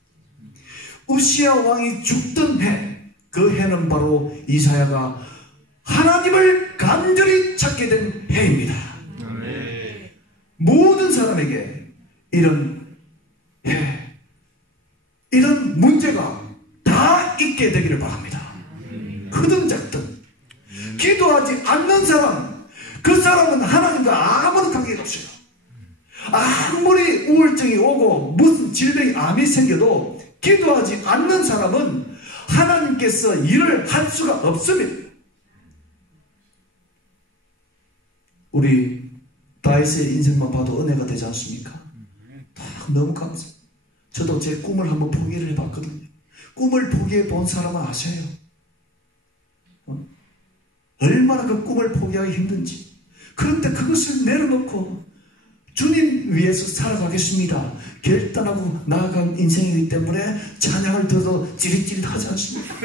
우시야 왕이 죽던 해, 그 해는 바로 이사야가 하나님을 간절히 찾게 된 해입니다. 모든 사람에게 이런 해, 이런 문제가 다 있게 되기를 바랍니다. 크든 작든 기도하지 않는 사람, 그 사람은 하나님과 아무런 관계가 없어요. 아무리 우울증이 오고 무슨 질병이 암이 생겨도 기도하지 않는 사람은 하나님께서 일을 할 수가 없습니다. 우리 다윗의 인생만 봐도 은혜가 되지 않습니까? 너무 감사해요. 저도 제 꿈을 한번 포기를 해봤거든요. 꿈을 포기해 본 사람은 아세요? 얼마나 그 꿈을 포기하기 힘든지. 그런데 그것을 내려놓고 주님 위해서 살아가겠습니다 결단하고 나아간 인생이기 때문에 찬양을 들어도 찌릿찌릿하지 않습니다.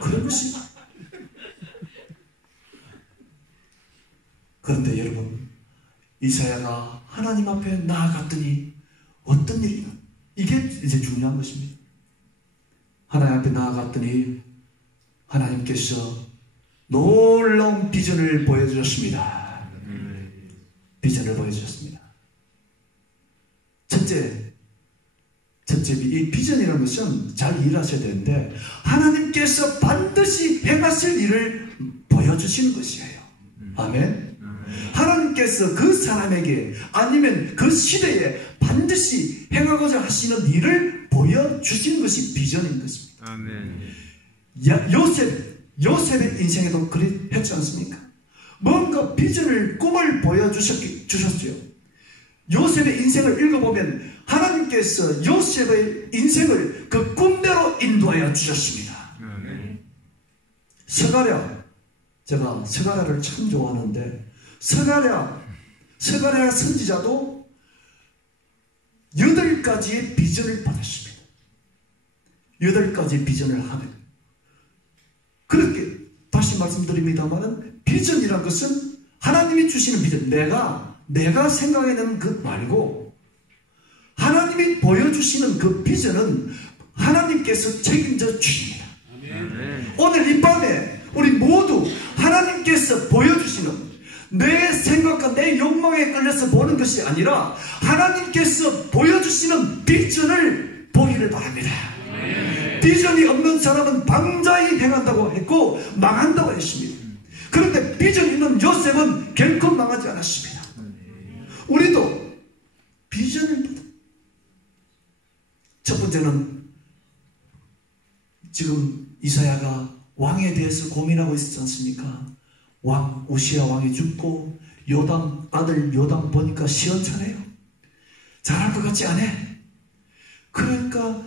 그런 것이. 그런데 여러분, 이사야가 하나님 앞에 나아갔더니 어떤 일이냐? 이게 이제 중요한 것입니다. 하나님 앞에 나아갔더니 하나님께서 놀라운 비전을 보여주셨습니다. 비전을 보여주셨습니다. 첫째, 이 비전이라는 것은 잘 이해하셔야 되는데 하나님께서 반드시 행하실 일을 보여주시는 것이에요. 아멘. 하나님께서 그 사람에게 아니면 그 시대에 반드시 행하고자 하시는 일을 보여주시는 것이 비전인 것입니다. 아멘. 요셉의 인생에도 그리 했지 않습니까? 뭔가 비전을, 꿈을 보여주셨죠. 요셉의 인생을 읽어보면 하나님께서 요셉의 인생을 그 꿈대로 인도하여 주셨습니다. 스가랴, 제가 스가랴를 참 좋아하는데 스가랴 선지자도 8가지의 비전을 받았습니다. 8가지의 비전을 하는. 그렇게 다시 말씀드립니다만 비전이란 것은 하나님이 주시는 비전, 내가 생각해내는 것 말고 하나님이 보여주시는 그 비전은 하나님께서 책임져 주십니다. 오늘 이 밤에 우리 모두 하나님께서 보여주시는 내 생각과 내 욕망에 끌려서 보는 것이 아니라 하나님께서 보여주시는 비전을 보기를 바랍니다. 비전이 없는 사람은 방자히 행한다고 했고 망한다고 했습니다. 그런데 비전 있는 요셉은 결코 망하지 않았습니다. 우리도 비전을 받아. 첫 번째는 지금 이사야가 왕에 대해서 고민하고 있었지 않습니까? 우시야 왕이 죽고 아들 요담 보니까 시원찮아요. 잘할 것 같지 않아? 그러니까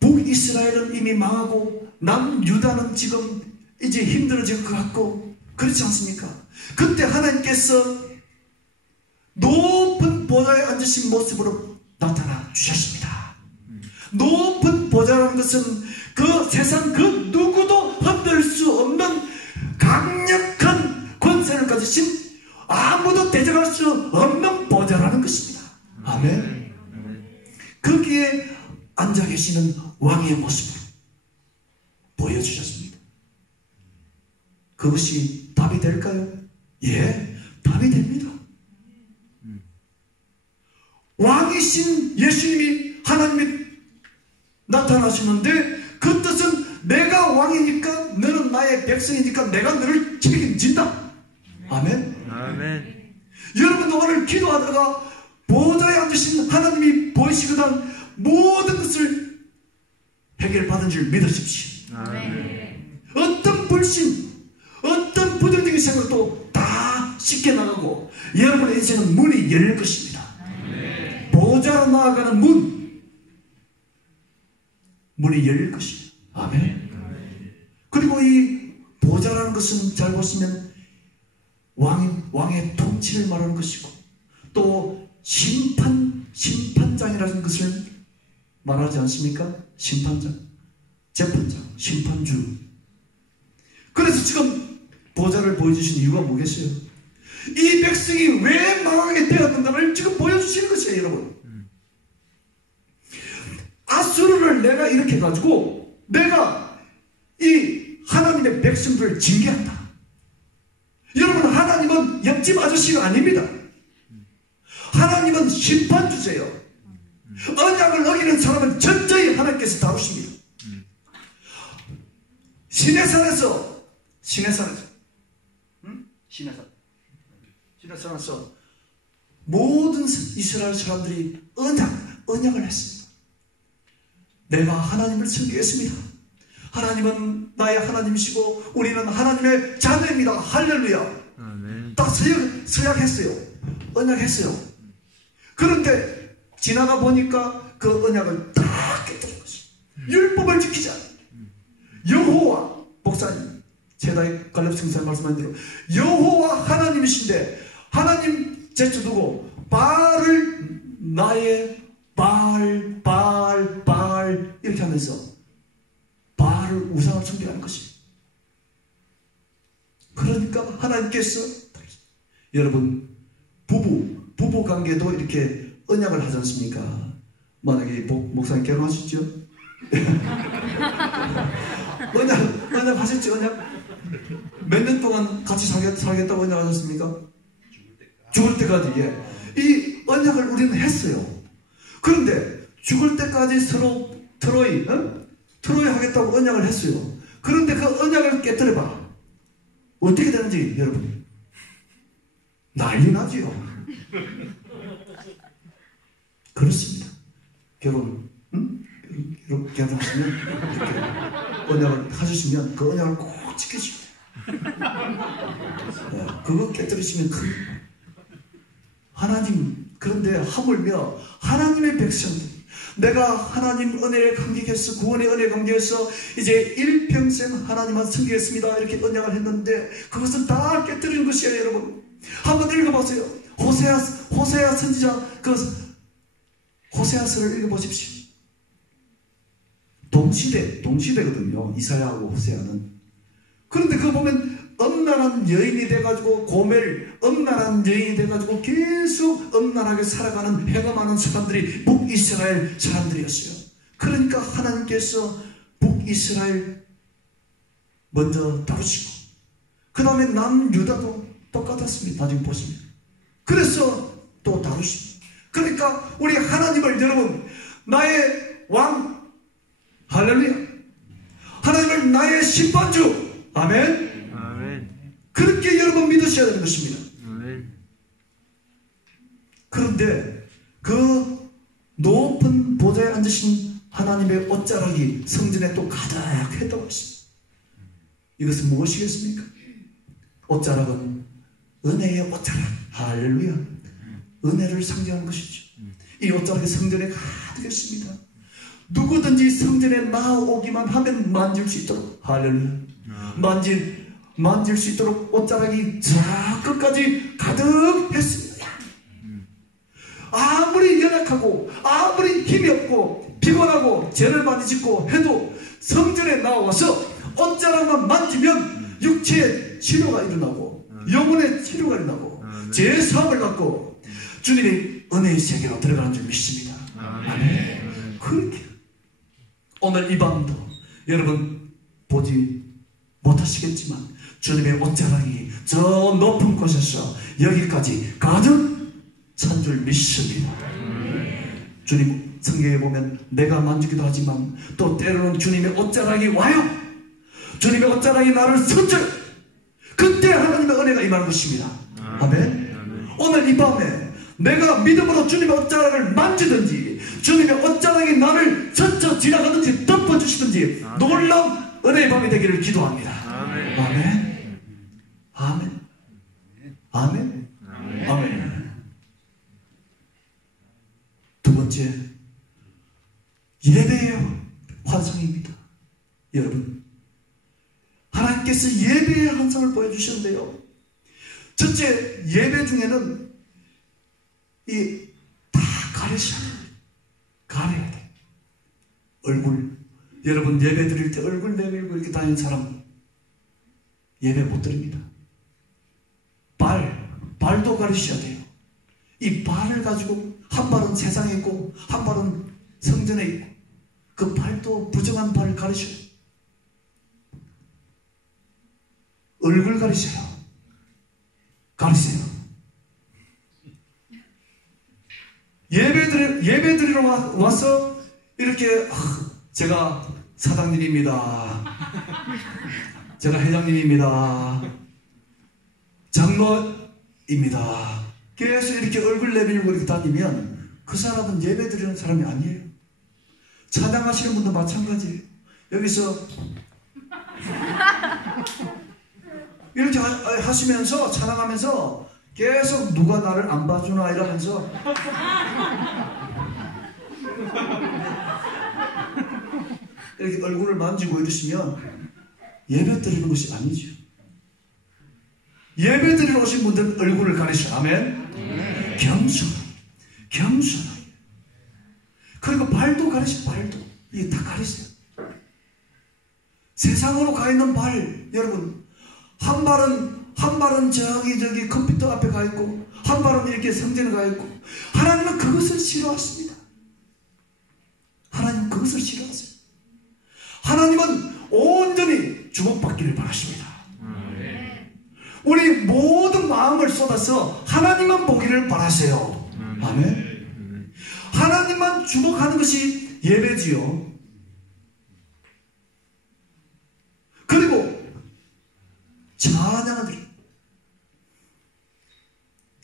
북이스라엘은 이미 망하고 남유다는 지금 이제 힘들어질 것 같고 그렇지 않습니까? 그때 하나님께서 높은 보좌에 앉으신 모습으로 나타나 주셨습니다. 높은 보좌라는 것은 그 세상 그 누구도 흔들 수 없는 강력한 권세를 가지신 아무도 대적할 수 없는 보좌라는 것입니다. 아멘. 거기에 앉아 계시는 왕의 모습을 보여주셨습니다. 그것이 답이 될까요? 예, 답이 됩니다. 왕이신 예수님이 하나님이 나타나시는데 그 뜻은 내가 왕이니까 너는 나의 백성이니까 내가 너를 책임진다. 아멘. 아멘. 여러분도 오늘 기도하다가 보좌에 앉으신 하나님이 보이시거든 모든 것을 해결받은 줄 믿으십시오. 아멘. 어떤 불신, 어떤 부정적인 생각도 다 쉽게 나가고 여러분의 인생은 문이 열릴 것입니다. 보좌로 나아가는 문이 열릴 것입니다. 아멘. 그리고 이 보좌라는 것은 잘 보시면 왕의 통치를 말하는 것이고 또 심판장이라는 것을 말하지 않습니까? 심판장, 재판장, 심판주. 그래서 지금 보좌를 보여주신 이유가 뭐겠어요? 이 백성이 왜 망하게 되었는가를 지금 보여주시는 것이에요, 여러분. 아수르를 내가 이렇게 가지고 내가 이 하나님의 백성들을 징계한다. 여러분, 하나님은 옆집 아저씨가 아닙니다. 하나님은 심판주세요. 언약을 어기는 사람은 철저히 하나님께서 다루십니다. 시내산에서 모든 이스라엘 사람들이 언약을 했습니다. 내가 하나님을 섬기겠습니다. 하나님은 나의 하나님이시고 우리는 하나님의 자녀입니다. 할렐루야. 아멘. 다 서약했어요. 언약했어요. 그런데 지나가 보니까 그 언약을 다 깨뜨린 것이 율법을 지키지 않아요. 여호와 목사님 제다의 갈렙 승사의 말씀한 대로 여호와 하나님이신데 하나님 제쳐두고 바알을 나의 바알 이렇게 하면서 바알을 우상을 숭배하는 것입니다. 그러니까 하나님께서 여러분 부부 관계도 이렇게 언약을 하지 않습니까? 만약에 목사님 결혼하셨죠? 언약 하셨죠? 언약? 몇 년 동안 같이 살겠다고 언약 하셨습니까? 죽을 때까지. 예. 이 언약을 우리는 했어요. 그런데 죽을 때까지 서로 트로이 하겠다고 언약을 했어요. 그런데 그 언약을 깨뜨려봐. 어떻게 되는지 여러분 난리 나지요. 그렇습니다. 결혼하시면 이렇게 언약을 하셨으면 그 언약을 꼭 지키시고 그거 깨뜨리시면 하나님. 그런데 하물며 하나님의 백성들, 내가 하나님 은혜를 감격해서 구원의 은혜 감격해서 이제 일평생 하나님만 섬기겠습니다 이렇게 언약을 했는데 그것은 다 깨뜨리는 것이에요. 여러분 한번 읽어보세요. 호세아 선지자 그 호세아서를 읽어보십시오. 동시대거든요. 이사야하고 호세아는. 그런데 그거 보면 엄란한 여인이 돼가지고 엄란한 여인이 돼가지고 계속 엄란하게 살아가는 해가 많은 사람들이 북이스라엘 사람들이었어요. 그러니까 하나님께서 북이스라엘 먼저 다루시고 그 다음에 남유다도 똑같았습니다. 나중에 보시면. 그래서 또 다루십니다. 그러니까 우리 하나님을 여러분 나의 왕 할렐루야 하나님을 나의 심판주 아멘. 그렇게 여러분 믿으셔야 되는 것입니다. 그런데 그 높은 보좌에 앉으신 하나님의 옷자락이 성전에 또 가득했다고 했습니다. 이것은 무엇이겠습니까? 옷자락은 은혜의 옷자락. 할렐루야. 은혜를 상징하는 것이죠. 이 옷자락이 성전에 가득했습니다. 누구든지 성전에 나오기만 하면 만질 수 있도록 할렐루야. 만질 수 있도록 옷자락이 저 끝까지 가득했습니다. 아무리 연약하고 아무리 힘이 없고 피곤하고 죄를 많이 짓고 해도 성전에 나와서 옷자락만 만지면 육체의 치료가 일어나고 영혼의 치료가 일어나고 죄의 사함을 갖고 주님의 은혜의 세계로 들어가는 줄 믿습니다. 아멘. 그렇게 오늘 이 밤도 여러분 보지 못하시겠지만 주님의 옷자락이 저 높은 곳에서 여기까지 가득 찬 줄 믿습니다. 주님 성경에 보면 내가 만지기도 하지만 또 때로는 주님의 옷자락이 와요. 주님의 옷자락이 나를 선줄 그때 하나님의 은혜가 임하는 것입니다. 아멘. 오늘 이 밤에 내가 믿음으로 주님의 옷자락을 만지든지 주님의 옷자락이 나를 스쳐 지나가든지 덮어주시든지 놀라운 은혜의 밤이 되기를 기도합니다. 아멘. 아멘. 아멘. 아멘. 두 번째, 예배의 환상입니다. 여러분, 하나님께서 예배의 환상을 보여주셨는데요. 첫째, 예배 중에는 다 가려야 돼. 얼굴. 여러분, 예배 드릴 때 얼굴 내밀고 이렇게 다니는 사람 예배 못 드립니다. 발도 가리셔야 돼요. 이 발을 가지고 한 발은 세상에 있고 한 발은 성전에 있고 그 발도 부정한 발을 가리셔요. 얼굴 가리세요. 예배 드리러 와서 이렇게 제가 사장님입니다. 제가 회장님입니다. 장로입니다. 계속 이렇게 얼굴 내밀고 이렇게 다니면 그 사람은 예배 드리는 사람이 아니에요. 찬양하시는 분도 마찬가지예요. 여기서 이렇게 하시면서 찬양하면서 계속 누가 나를 안 봐주나 이러면서 이렇게 얼굴을 만지고 이러시면 예배 드리는 것이 아니죠. 예배 드리러 오신 분들은 얼굴을 가리셔. 아멘. 겸손하게. 그리고 발도 가리셔. 발도. 이게 다 가리세요. 세상으로 가 있는 발, 여러분, 한 발은 저기 컴퓨터 앞에 가 있고, 한 발은 이렇게 성전에 가 있고, 하나님은 그것을 싫어하십니다. 하나님은 그것을 싫어하세요. 하나님은 온전히 주목받기를 바라십니다. 우리 모든 마음을 쏟아서 하나님만 보기를 바라세요. 아멘. 하나님만 주목하는 것이 예배지요. 그리고 찬양을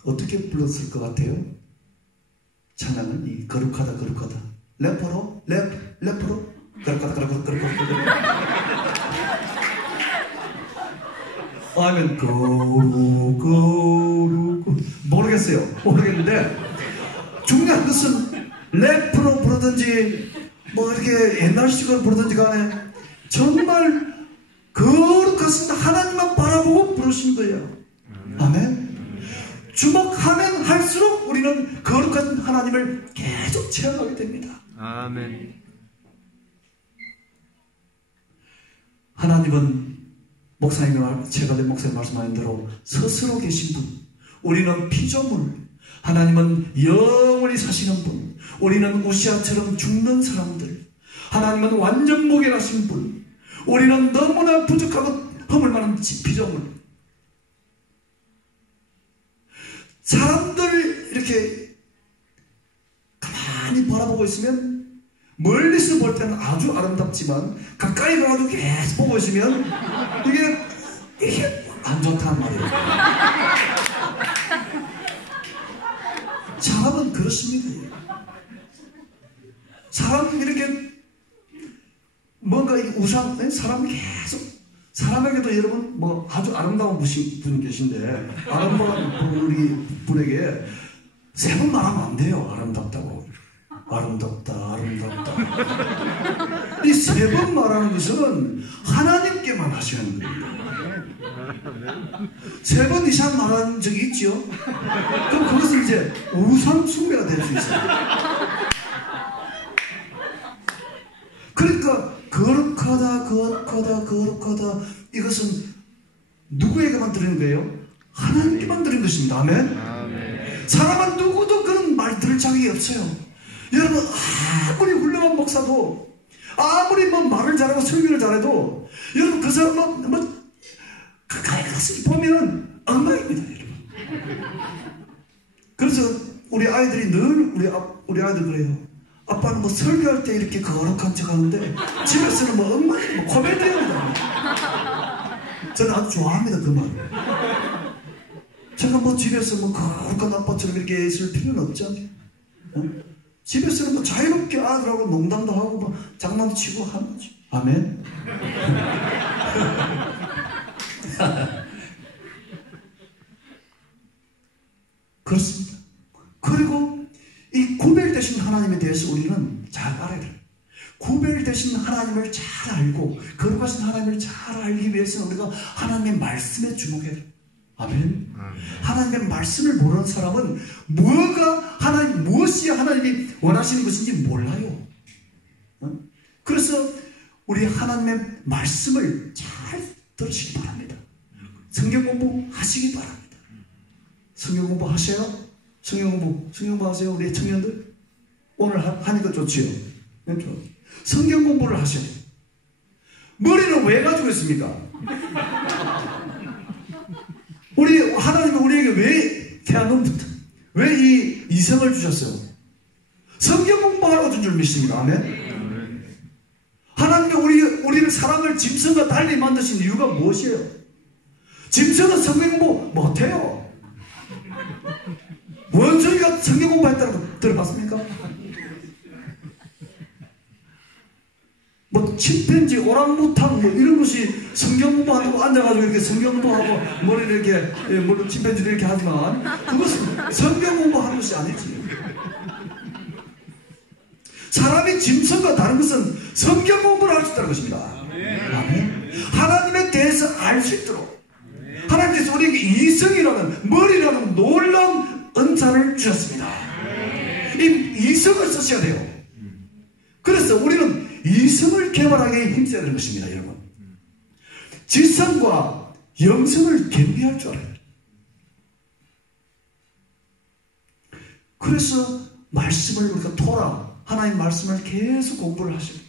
어떻게 불렀을 것 같아요? 찬양은 이 거룩하다 거룩하다 래퍼로 래퍼로 거룩하다 아니면 거룩 모르겠어요. 모르겠는데 중요한 것은 래퍼로 부르든지 뭐 이렇게 옛날식으로 부르든지 간에 정말 거룩하신 하나님만 바라보고 부르신 거예요. 아멘. 주목하면 할수록 우리는 거룩한 하나님을 계속 체험하게 됩니다. 아멘. 하나님은 최가된 목사님 말씀하신 대로 스스로 계신 분, 우리는 피조물, 하나님은 영원히 사시는 분, 우리는 우시아처럼 죽는 사람들, 하나님은 완전 무결하신 분, 우리는 너무나 부족하고 허물 많은 피조물. 사람들 이렇게 가만히 바라보고 있으면 멀리서 볼 때는 아주 아름답지만 가까이 가서 계속 보고 있으면 이게 안 좋단 말이에요. 사람은 그렇습니다. 사람 이렇게 뭔가 우상, 사람이 계속 사람에게도 여러분 뭐 아주 아름다운 분이 계신데 아름다운 우리 분에게 세 번 말하면 안 돼요. 아름답다고. 아름답다. 이 세 번 말하는 것은 하나님께만 하시는 거예요. 세 번 이상 말한 적이 있죠? 그럼 그것은 이제 우상 숭배가 될 수 있어요. 그러니까 거룩하다 이것은 누구에게만 드리는 거예요? 하나님께만 드리는 것입니다. 아멘. 사람은 누구도 그런 말 들을 자격이 없어요. 여러분 아무리 훌륭한 목사도 아무리 뭐 말을 잘하고 설교를 잘해도 여러분 그 사람은 뭐 가까이 가서 보면 엉망입니다. 여러분. 그래서 우리 아이들이 늘 우리 아이들 그래요. 아빠는 뭐 설교할 때 이렇게 거룩한 척 하는데 집에서는 뭐 엉망이고 뭐 코미디입니다. 저는 아주 좋아합니다. 그 말. 제가 뭐 집에서 뭐 거룩한 아빠처럼 이렇게 있을 필요는 없죠. 어? 집에서는 뭐 자유롭게 아들하고 농담도 하고 뭐 장난도 치고 하는 거죠. 아멘. 그렇습니다. 그리고 이 구별되신 하나님에 대해서 우리는 잘 알아야 돼요. 구별되신 하나님을 잘 알고 거룩하신 하나님을 잘 알기 위해서는 우리가 하나님의 말씀에 주목해야 돼요. 아멘. 하나님의 말씀을 모르는 사람은 무엇이 하나님이 원하시는 것인지 몰라요. 그래서 우리 하나님의 말씀을 잘 들으시기 바랍니다. 성경 공부하시기 바랍니다. 성경 공부하세요? 성경 공부하세요? 우리 청년들? 오늘 하니까 좋지요? 성경 공부를 하셔야 돼요. 머리를 왜 가지고 있습니까? 하나님이 우리에게 왜 태어난부터 왜 이 이성을 주셨어요? 성경 공부하라고 준 줄 믿습니다. 아멘. 하나님이 우리를 사람을 짐승과 달리 만드신 이유가 무엇이에요? 짐승은 성경 공부 못해요. 원숭이가 성경 공부했다고 들어봤습니까? 뭐 침팬지, 오랑우탕 뭐 이런 것이 성경 공부한다고 앉아가지고 이렇게 성경 공부하고 머리를 이렇게 물론 침팬지도 이렇게 하지만 그것은 성경 공부하는 것이 아니지. 사람이 짐승과 다른 것은 성경 공부를 할 수 있다는 것입니다. 아멘. 하나님에 대해서 알 수 있도록 하나님께서 우리에게 이성이라는 머리라는 놀라운 은사를 주셨습니다. 이 이성을 쓰셔야 돼요. 그래서 우리는 이성을 개발하기에 힘써야 되는 것입니다. 여러분. 지성과 영성을 겸비할 줄 알아요. 그래서 말씀을 우리가 토라, 하나님 말씀을 계속 공부를 하셔요.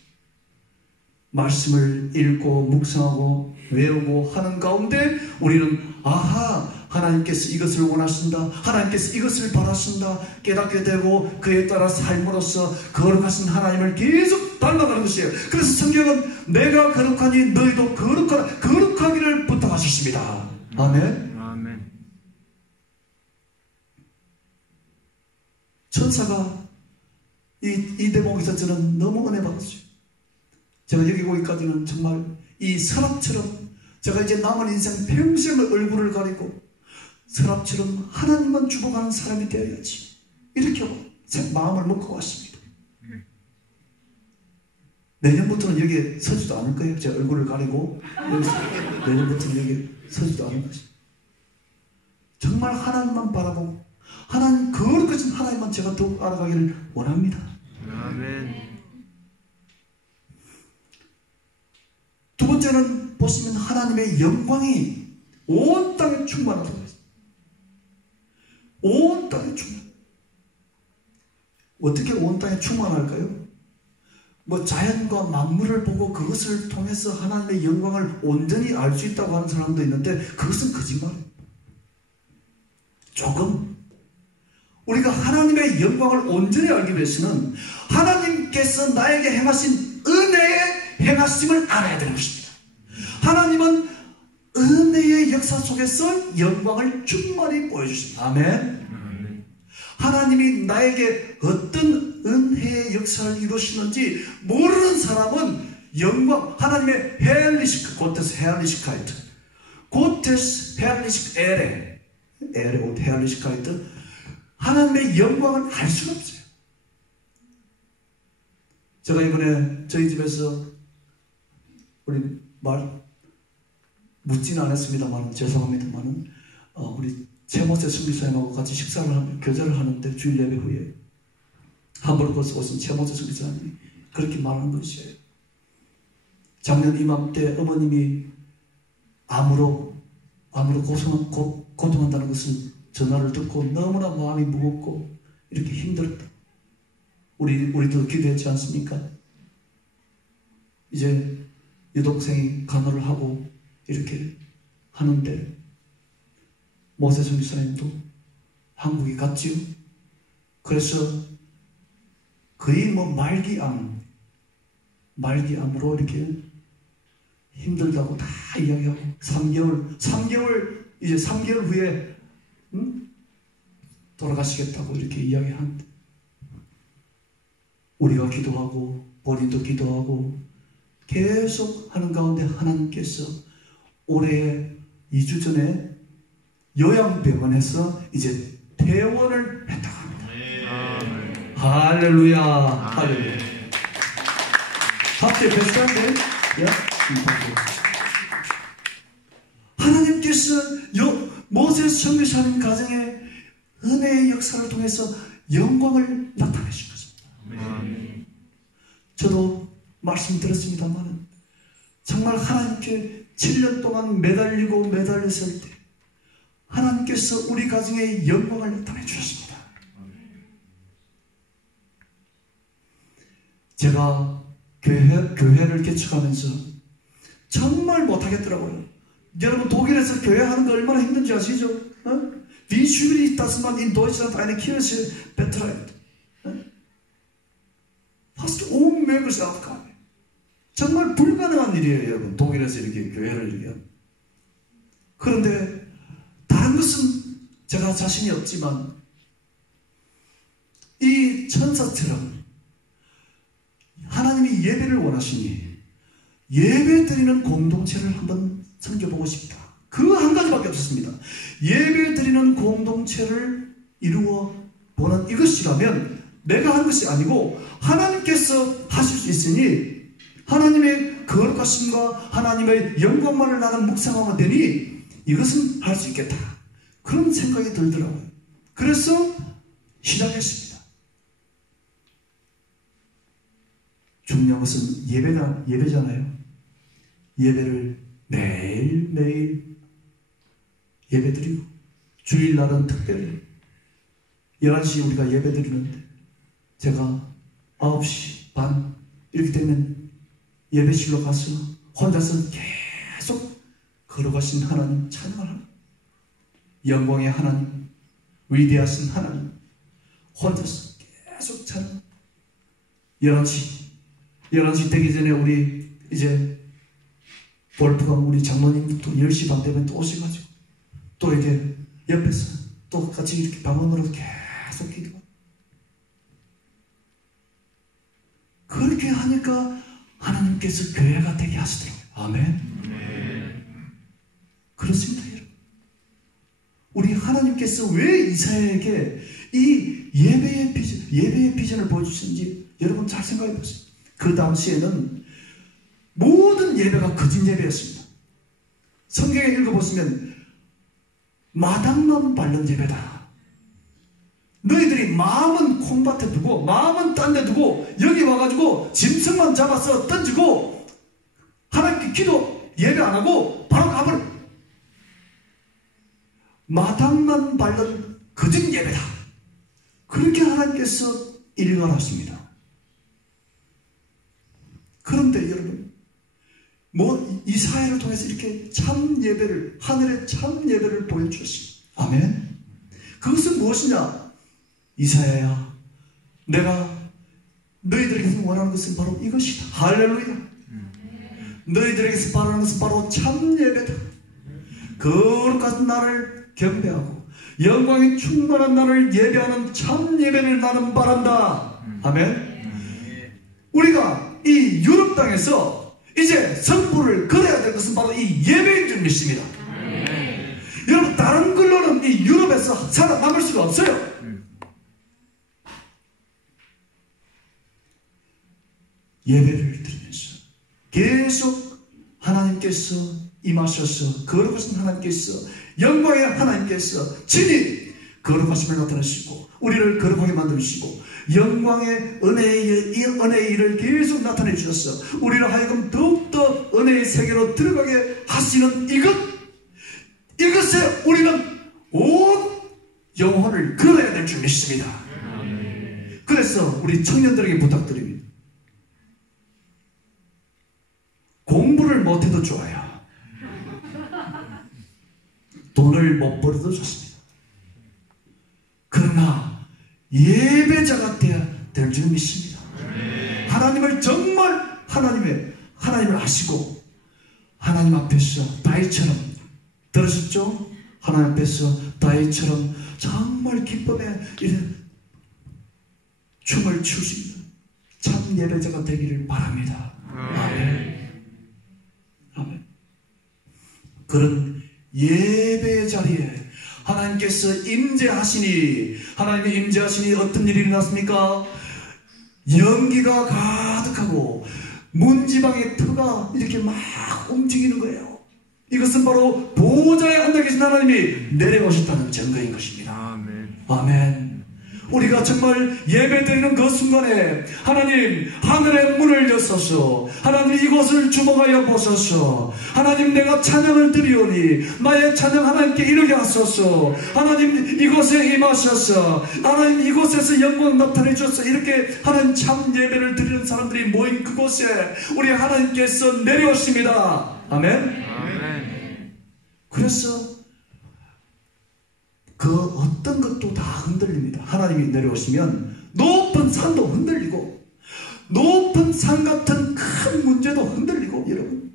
말씀을 읽고 묵상하고 외우고 하는 가운데 우리는 아하, 하나님께서 이것을 원하신다, 하나님께서 이것을 바라신다 깨닫게 되고 그에 따라 삶으로서 거룩하신 하나님을 계속 닮아가는 것이에요. 그래서 성경은 내가 거룩하니 너희도 거룩하기를 부탁하셨습니다. 아멘. 아멘. 천사가 이 대목에서 저는 너무 은혜 받았어요. 제가 여기 오기까지는 정말 이 서랍처럼 제가 이제 남은 인생 평생 얼굴을 가리고 서랍처럼 하나님만 주목하는 사람이 되어야지, 이렇게 마음을 먹고 왔습니다. 내년부터는 여기에 서지도 않을 거예요. 제 얼굴을 가리고 내년부터는 여기에 서지도 않을 것입니다. 정말 하나님만 바라보고 하나님, 거룩하신 하나님만 제가 더욱 알아가기를 원합니다. 아멘. 두 번째는 보시면 하나님의 영광이 온 땅에 충만하다고 했습니다. 온 땅에 충만. 어떻게 온 땅에 충만할까요? 뭐 자연과 만물을 보고 그것을 통해서 하나님의 영광을 온전히 알 수 있다고 하는 사람도 있는데 그것은 거짓말이에요. 조금 우리가 하나님의 영광을 온전히 알기 위해서는 하나님께서 나에게 행하신 은혜의 행하심을 알아야 되는 것입니다. 하나님은 은혜의 역사 속에서 영광을 충만히 보여주십니다. 아멘. 하나님이 나에게 어떤 은혜의 역사를 이루시는지 모르는 사람은 영광, 하나님의 헤알리시크, 고테스 헤알리시카이트, 고테스 헤알리시크 에레 오 헤알리시카이트, 하나님의 영광을 알 수가 없어요. 제가 이번에 저희 집에서 우리 묻지는 않았습니다만 죄송합니다만 우리 최모세 선교사님하고 같이 식사를 하며 교제를 하는데 주일 예배 후에 함부르크에서 오신 최모세 선교사님이 그렇게 말하는 것이에요. 작년 이맘때 어머님이 암으로 고통한다는 것을 전화를 듣고 너무나 마음이 무겁고 이렇게 힘들었다. 우리도 기도했지 않습니까? 이제 여동생이 간호를 하고 이렇게 하는데 모세 선교사님도 한국에 갔지요. 그래서 거의 말기암으로 이렇게 힘들다고 다 이야기하고 3개월 후에 돌아가시겠다고 이렇게 이야기하는데 우리가 기도하고 본인도 기도하고 계속 하는 가운데 하나님께서 올해 2주 전에 요양병원에서 이제 퇴원을 했다고 합니다. 할렐루야. 할렐루야. 갑자기 비슷한데? 하나님께서 모세 선교사님 가정에 은혜의 역사를 통해서 영광을 나타내신 것입니다. 저도 말씀 들었습니다만 정말 하나님께 7년 동안 매달렸을 때 하나님께서 우리 가정에 영광을 나타내 주셨습니다. 제가 교회를 개척하면서 정말 못하겠더라고요. 여러분 독일에서 교회하는 거 얼마나 힘든지 아시죠? Wie schwierig das man in Deutschland eine Kirche betreibt. Fast unmögliche Aufgabe. 정말 불가능한 일이에요, 여러분. 독일에서 이렇게 교회를 이렇게 하는. 그런데 다른 것은 제가 자신이 없지만 이 천사처럼 하나님이 예배를 원하시니 예배 드리는 공동체를 한번 섬겨보고 싶다. 그 한 가지밖에 없었습니다. 예배 드리는 공동체를 이루어 보는 이것이라면 내가 한 것이 아니고 하나님께서 하실 수 있으니 하나님의 거룩하심과 하나님의 영광만을 나는 묵상하면 되니 이것은 할 수 있겠다. 그런 생각이 들더라고요. 그래서 시작했습니다. 중요한 것은 예배잖아요. 예배를 매일매일 예배드리고 주일날은 특별히 11시에 우리가 예배드리는데 제가 9시 반 이렇게 되면 예배실로 가서 혼자서 계속 걸어가신 하나님 찬양을 영광의 하나님, 위대하신 하나님 혼자서 계속 찬양. 11시 되기 전에 우리 이제 볼프강 우리 장모님도 10시 반 되면 또 오셔가지고 또 이렇게 옆에서 또 같이 이렇게 방언으로 계속 기도하고 그렇게 하니까 하나님께서 교회가 되게 하시더라고요. 아멘. 그렇습니다, 여러분. 우리 하나님께서 왜 이사야에게 이 예배의 비전을 보여주신지 여러분 잘 생각해 보세요. 그 당시에는 모든 예배가 거짓 예배였습니다. 성경에 읽어보시면 마당만 밟는 예배다. 너희들이 마음은 콩밭에 두고 마음은 딴 데 두고 여기 와가지고 짐승만 잡아서 던지고 하나님께 기도 예배 안 하고 바로 가버려. 마당만 밟는 거짓 예배다. 그렇게 하나님께서 일관하십니다. 그런데 여러분 이사야를 통해서 이렇게 참 예배를 하늘의 참 예배를 보여주셨습니다. 아멘. 그것은 무엇이냐? 이사야야, 내가 너희들에게서 원하는 것은 바로 이것이다. 할렐루야. 너희들에게서 바라는 것은 바로 참 예배다. 거룩한 나를 경배하고 영광이 충만한 나를 예배하는 참 예배를 나는 바란다. 아멘. 우리가 이 유럽 땅에서 이제 선포를 걸어야 될 것은 바로 이 예배인 줄 믿습니다. 여러분 다른 걸로는 이 유럽에서 살아남을 수가 없어요. 예배를 드리면서 계속 하나님께서 임하셔서 거룩하신 하나님께서 영광의 하나님께서 친히 거룩하심을 나타내시고 우리를 거룩하게 만드시고 영광의 은혜의 일을 계속 나타내 주셔서 우리를 하여금 더욱더 은혜의 세계로 들어가게 하시는 이것에 우리는 온 영혼을 걸어야 될 줄 믿습니다. 그래서 우리 청년들에게 부탁드립니다. 공부를 못해도 좋아요. 돈을 못 벌어도 좋습니다. 그러나 예배자가 되어야 될 줄 믿습니다. 하나님을 정말 하나님을 아시고 하나님 앞에서 다윗처럼 들으셨죠? 하나님 앞에서 다윗처럼 정말 기쁨에 이런 춤을 출 수 있는 참 예배자가 되기를 바랍니다. 아멘. 아멘. 그런 예배의 자리에 하나님께서 임재하시니 하나님이 임재하시니 어떤 일이 일어났습니까? 연기가 가득하고 문지방의 터가 이렇게 막 움직이는 거예요. 이것은 바로 보호자에 앉아 계신 하나님이 내려오셨다는 증거인 것입니다. 아멘. 아멘. 우리가 정말 예배드리는 그 순간에 하나님 하늘의 문을 여소서 하나님 이곳을 주목하여 보소서 하나님 내가 찬양을 드리오니 나의 찬양 하나님께 이르게 하소서 하나님 이곳에 임하셔서 하나님 이곳에서 영광 나타내 주셔서 이렇게 하나님 참 예배를 드리는 사람들이 모인 그곳에 우리 하나님께서 내려오십니다. 아멘. 아멘. 그래서 그 어떤 것도 다 흔들립니다. 하나님이 내려오시면 높은 산도 흔들리고 높은 산 같은 큰 문제도 흔들리고 여러분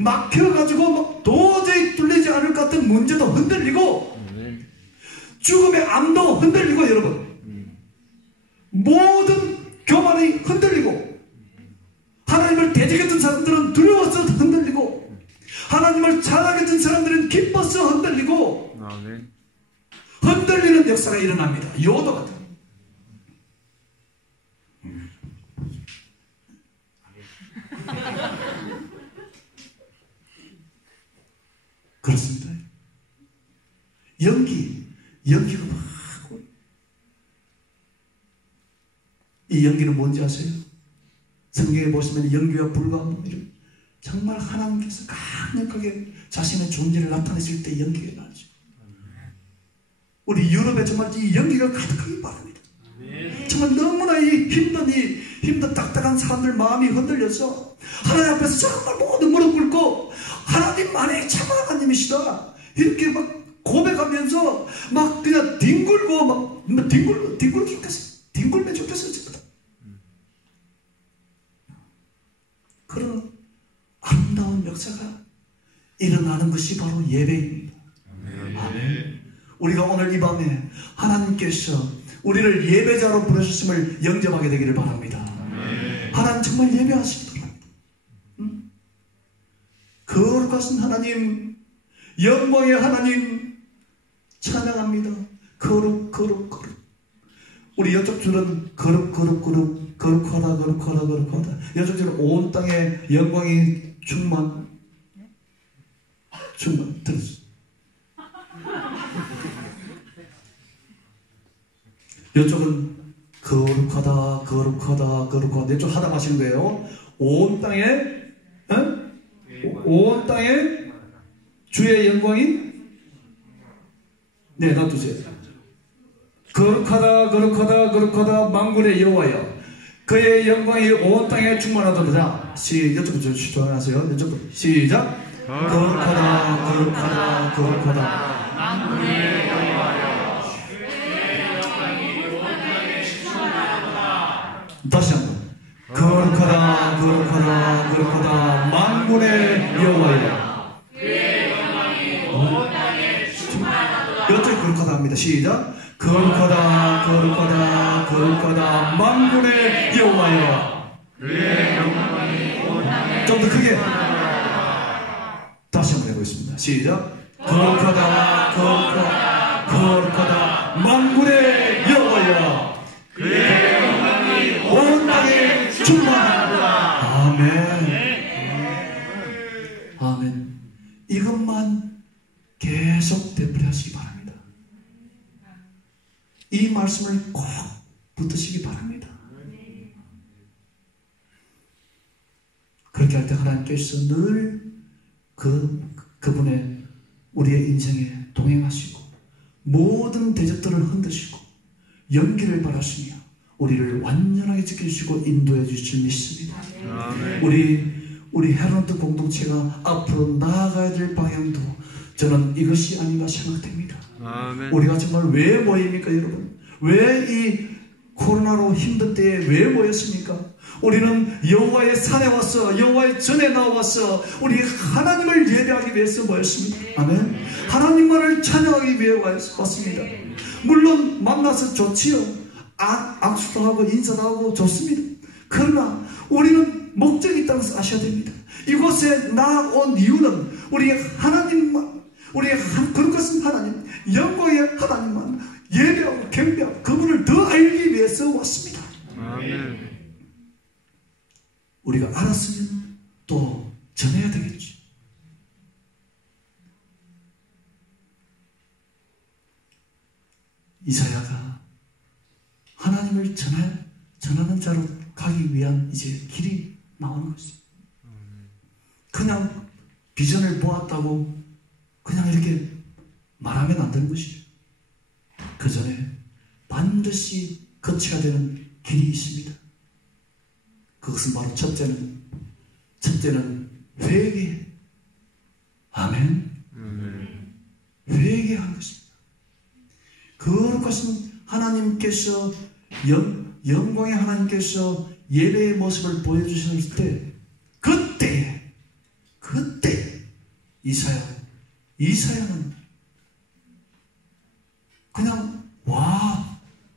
막혀가지고 막 도저히 뚫리지 않을 것 같은 문제도 흔들리고 죽음의 암도 흔들리고 여러분 모든 교만이 흔들리고 하나님을 대적했던 사람들은 두려워서 흔들리고 하나님을 찬양했던 사람들은 기뻐서 흔들리고 흔들리는 역사가 일어납니다. 요도 같은. 그렇습니다. 연기가 막 이 연기는 뭔지 아세요? 성경에 보시면 연기와 불과 정말 하나님께서 강력하게 자신의 존재를 나타내실 때 연기가 나죠. 우리 유럽에 정말 이 연기가 가득하기 바랍니다. 정말 너무나 이 힘든 딱딱한 사람들 마음이 흔들려서 하나님 앞에서 정말 모든 무릎 꿇고 하나님만이 참 하나님이시다 이렇게 막 고백하면서 막 그냥 뒹굴고 막 뒹굴면 좋겠어요. 뒹굴면 좋겠어요. 진짜. 그런 아름다운 역사가 일어나는 것이 바로 예배입니다. 아멘. 우리가 오늘 이 밤에 하나님께서 우리를 예배자로 부르셨음을 영접하게 되기를 바랍니다. 하나님 정말 예배하시기 바랍니다. 거룩하신 하나님, 영광의 하나님 찬양합니다. 거룩. 우리 이쪽 줄은 거룩하다. 이쪽 줄은 온 땅에 영광이 충만 들었어. 이쪽은 거룩하다. 이쪽 하다 마시는 거예요. 온 땅에 주의 영광이 놔두세요. 거룩하다 만군의 여호와여 그의 영광이 온 땅에 충만하도다. 이쪽부터 조용하세요. 이쪽부터 시작. 거룩하다 만군의 여호와여 다시 한번 거룩하다 만군의 여호와여 이쪽에 거룩하다 합니다. 시작. 거룩하다 만군의 여호와여 좀 더 크게 다시 한번 해보겠습니다. 시작. 거룩하다 만군의 여호와여 온 땅에 충만하다. 아멘. 이것만 계속 되풀이하시기 바랍니다. 이 말씀을 꼭 붙드시기 바랍니다. 그렇게 할 때 하나님께서 늘 그분의 우리의 인생에 동행하시고 모든 대적들을 흔드시고 연기를 바라시며 우리를 완전하게 지켜주시고 인도해 주실 믿습니다. 우리 헤르노트 공동체가 앞으로 나아가야 될 방향도 저는 이것이 아닌가 생각됩니다. 우리가 정말 왜 모입니까, 여러분? 왜 이 코로나로 힘든 때에 왜 모였습니까? 우리는 여호와의 산에 와서 여호와의 전에 나와서 우리 하나님을 예배하기 위해서 모였습니다. 아멘. 하나님만을 찬양하기 위해 왔습니다. 물론 만나서 좋지요. 악수도 하고 인사도 하고 좋습니다. 그러나 우리는 목적이 있다는 것을 아셔야 됩니다. 이곳에 나온 이유는 우리 하나님만, 우리의 거룩하신 하나님, 영광의 하나님만 예배하고 경배하고 그분을 더 알기 위해서 왔습니다. 아멘. 우리가 알았으면 또 전해야 되겠지. 이사야가 하나님을 전하는 자로 가기 위한 이제 길이 나오는 것이죠. 그냥 비전을 보았다고 그냥 이렇게 말하면 안 되는 것이죠. 그 전에 반드시 거쳐야 되는 길이 있습니다. 그것은 바로 첫째는 회개. 아멘. 회개하는 것입니다. 거룩하신 하나님께서 영광의 하나님께서 예배의 모습을 보여주셨을 때 그때 이사야는 그냥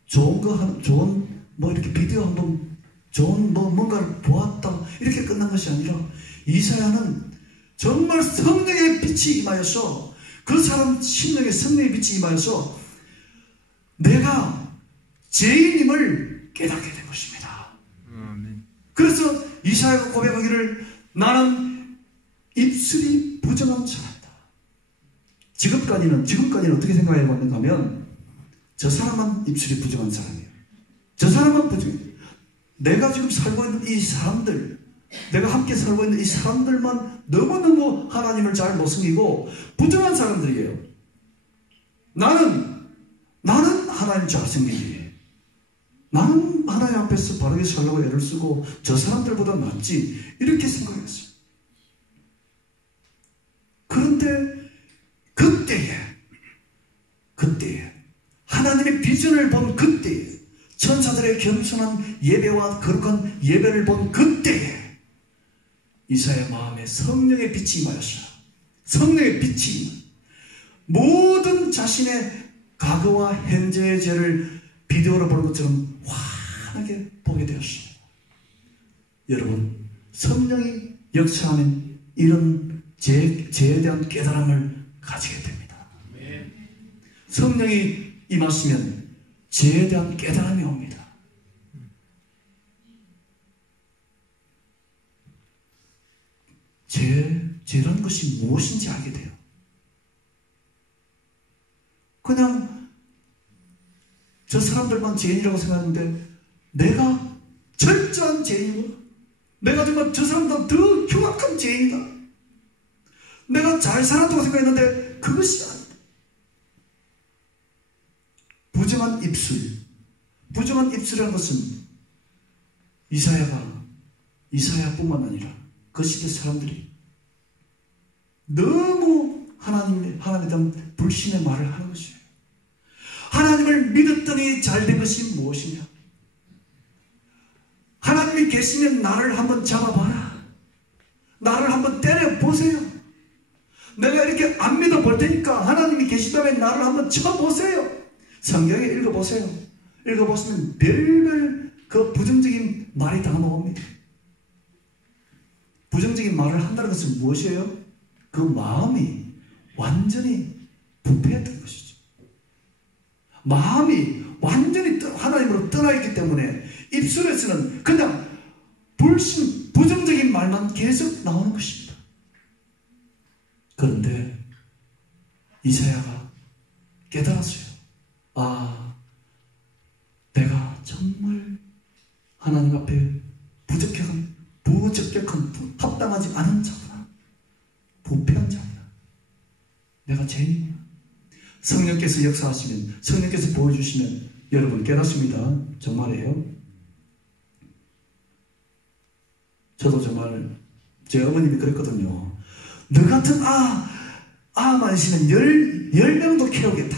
좋은 이렇게 비디오 한번 좋은 뭔가를 보았다 이렇게 끝난 것이 아니라 이사야는 정말 성령의 빛이 임하여서 그 사람 심령에 성령의 빛이 임하여서 내가 죄인임을 깨닫게 된 것입니다. 그래서 이사야가 고백하기를 나는 입술이 부정한 자다. 지금까지는 어떻게 생각해 봤는가 하면 저 사람만 입술이 부정한 사람이에요. 저 사람만 부정해요. 내가 지금 살고 있는 이 사람들 내가 함께 살고 있는 이 사람들만 너무너무 하나님을 잘 못 섬기고 부정한 사람들이에요. 나는 하나님 잘 섬기지. 나는 하나님 앞에서 바르게 살려고 애를 쓰고 저 사람들보다 낫지. 이렇게 생각했어요. 그런데 그때에 하나님의 비전을 본 그때에 천사들의 겸손한 예배와 거룩한 예배를 본 그때에 이사야 마음에 성령의 빛이 임하였어요. 성령의 빛이 모든 자신의 과거와 현재의 죄를 비디오로 보는 것처럼 환하게 보게 되었습니다. 여러분, 성령이 역사하는 이런 죄에 대한 깨달음을 가지게 됩니다. 성령이 임하시면 죄에 대한 깨달음이 옵니다. 죄라는 것이 무엇인지 알게 돼요. 그냥 저 사람들만 죄인이라고 생각하는데 내가 철저한 죄인이구나. 내가 정말 저 사람보다 더 흉악한 죄인이다. 내가 잘 살았다고 생각했는데 그것이 아니다. 부정한 입술이라는 것은 이사야뿐만 아니라 그 시대 사람들이 너무 하나님에 대한 불신의 말을 하는 것이에요. 하나님을 믿었더니 잘된 것이 무엇이냐? 하나님이 계시면 나를 한번 잡아봐라. 나를 한번 때려보세요. 내가 이렇게 안 믿어볼 테니까 하나님이 계시다면 나를 한번 쳐보세요. 성경에 읽어보세요. 읽어보시면 별별 그 부정적인 말이 다 나옵니다. 부정적인 말을 한다는 것은 무엇이에요? 그 마음이 완전히 부패했던 것이죠. 마음이 완전히 하나님으로 떠나있기 때문에 입술에서는 그냥 부정적인 말만 계속 나오는 것입니다. 그런데 이사야가 깨달았어요. 아, 내가 정말 하나님 앞에 부적격한 합당하지 않은 자구나. 부패한 자구나. 내가 죄인이구나. 성령께서 역사하시면, 성령께서 보여주시면 여러분 깨닫습니다. 정말이에요. 저도 정말 제 어머님이 그랬거든요. 너 같은 아만 있으면 10명도 키우겠다.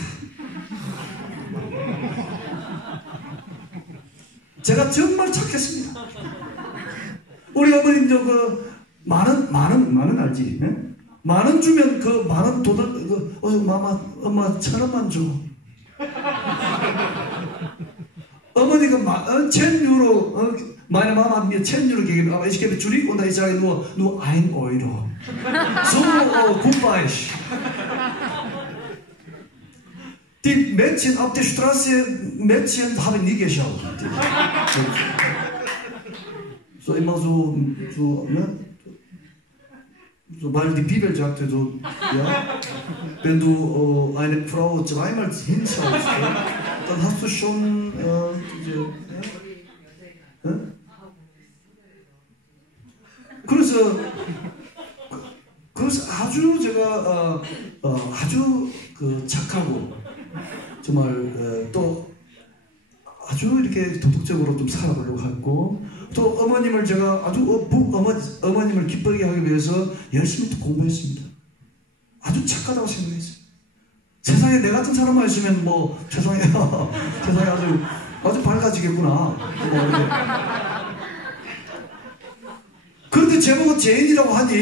제가 정말 착했습니다. 우리 어머님 만원 알지? 네? 만원 주면 그 만원 엄마 1,000원만 줘. 어머니가 1,000유로 meine Mama hat mir 10 Euro gegeben, aber ich gebe zurück und ich sage nur 1 Euro. So gut war ich. Die Mädchen auf der Straße, haben nie geschaut. So immer so, ne? So, weil die Bibel sagte so, ja, wenn du eine Frau zweimal hinschaust, dann hast du schon 그래서 아주 제가 아주 착하고 정말 또 아주 이렇게 도덕적으로 좀 살아보려고 했고 또 어머님을 제가 아주 어머님을 기쁘게 하기 위해서 열심히 또 공부했습니다. 아주 착하다고 생각했어요. 세상에 내 같은 사람만 있으면 뭐 세상에 아주 밝아지겠구나. 그런데 제목은 죄인이라고 하니,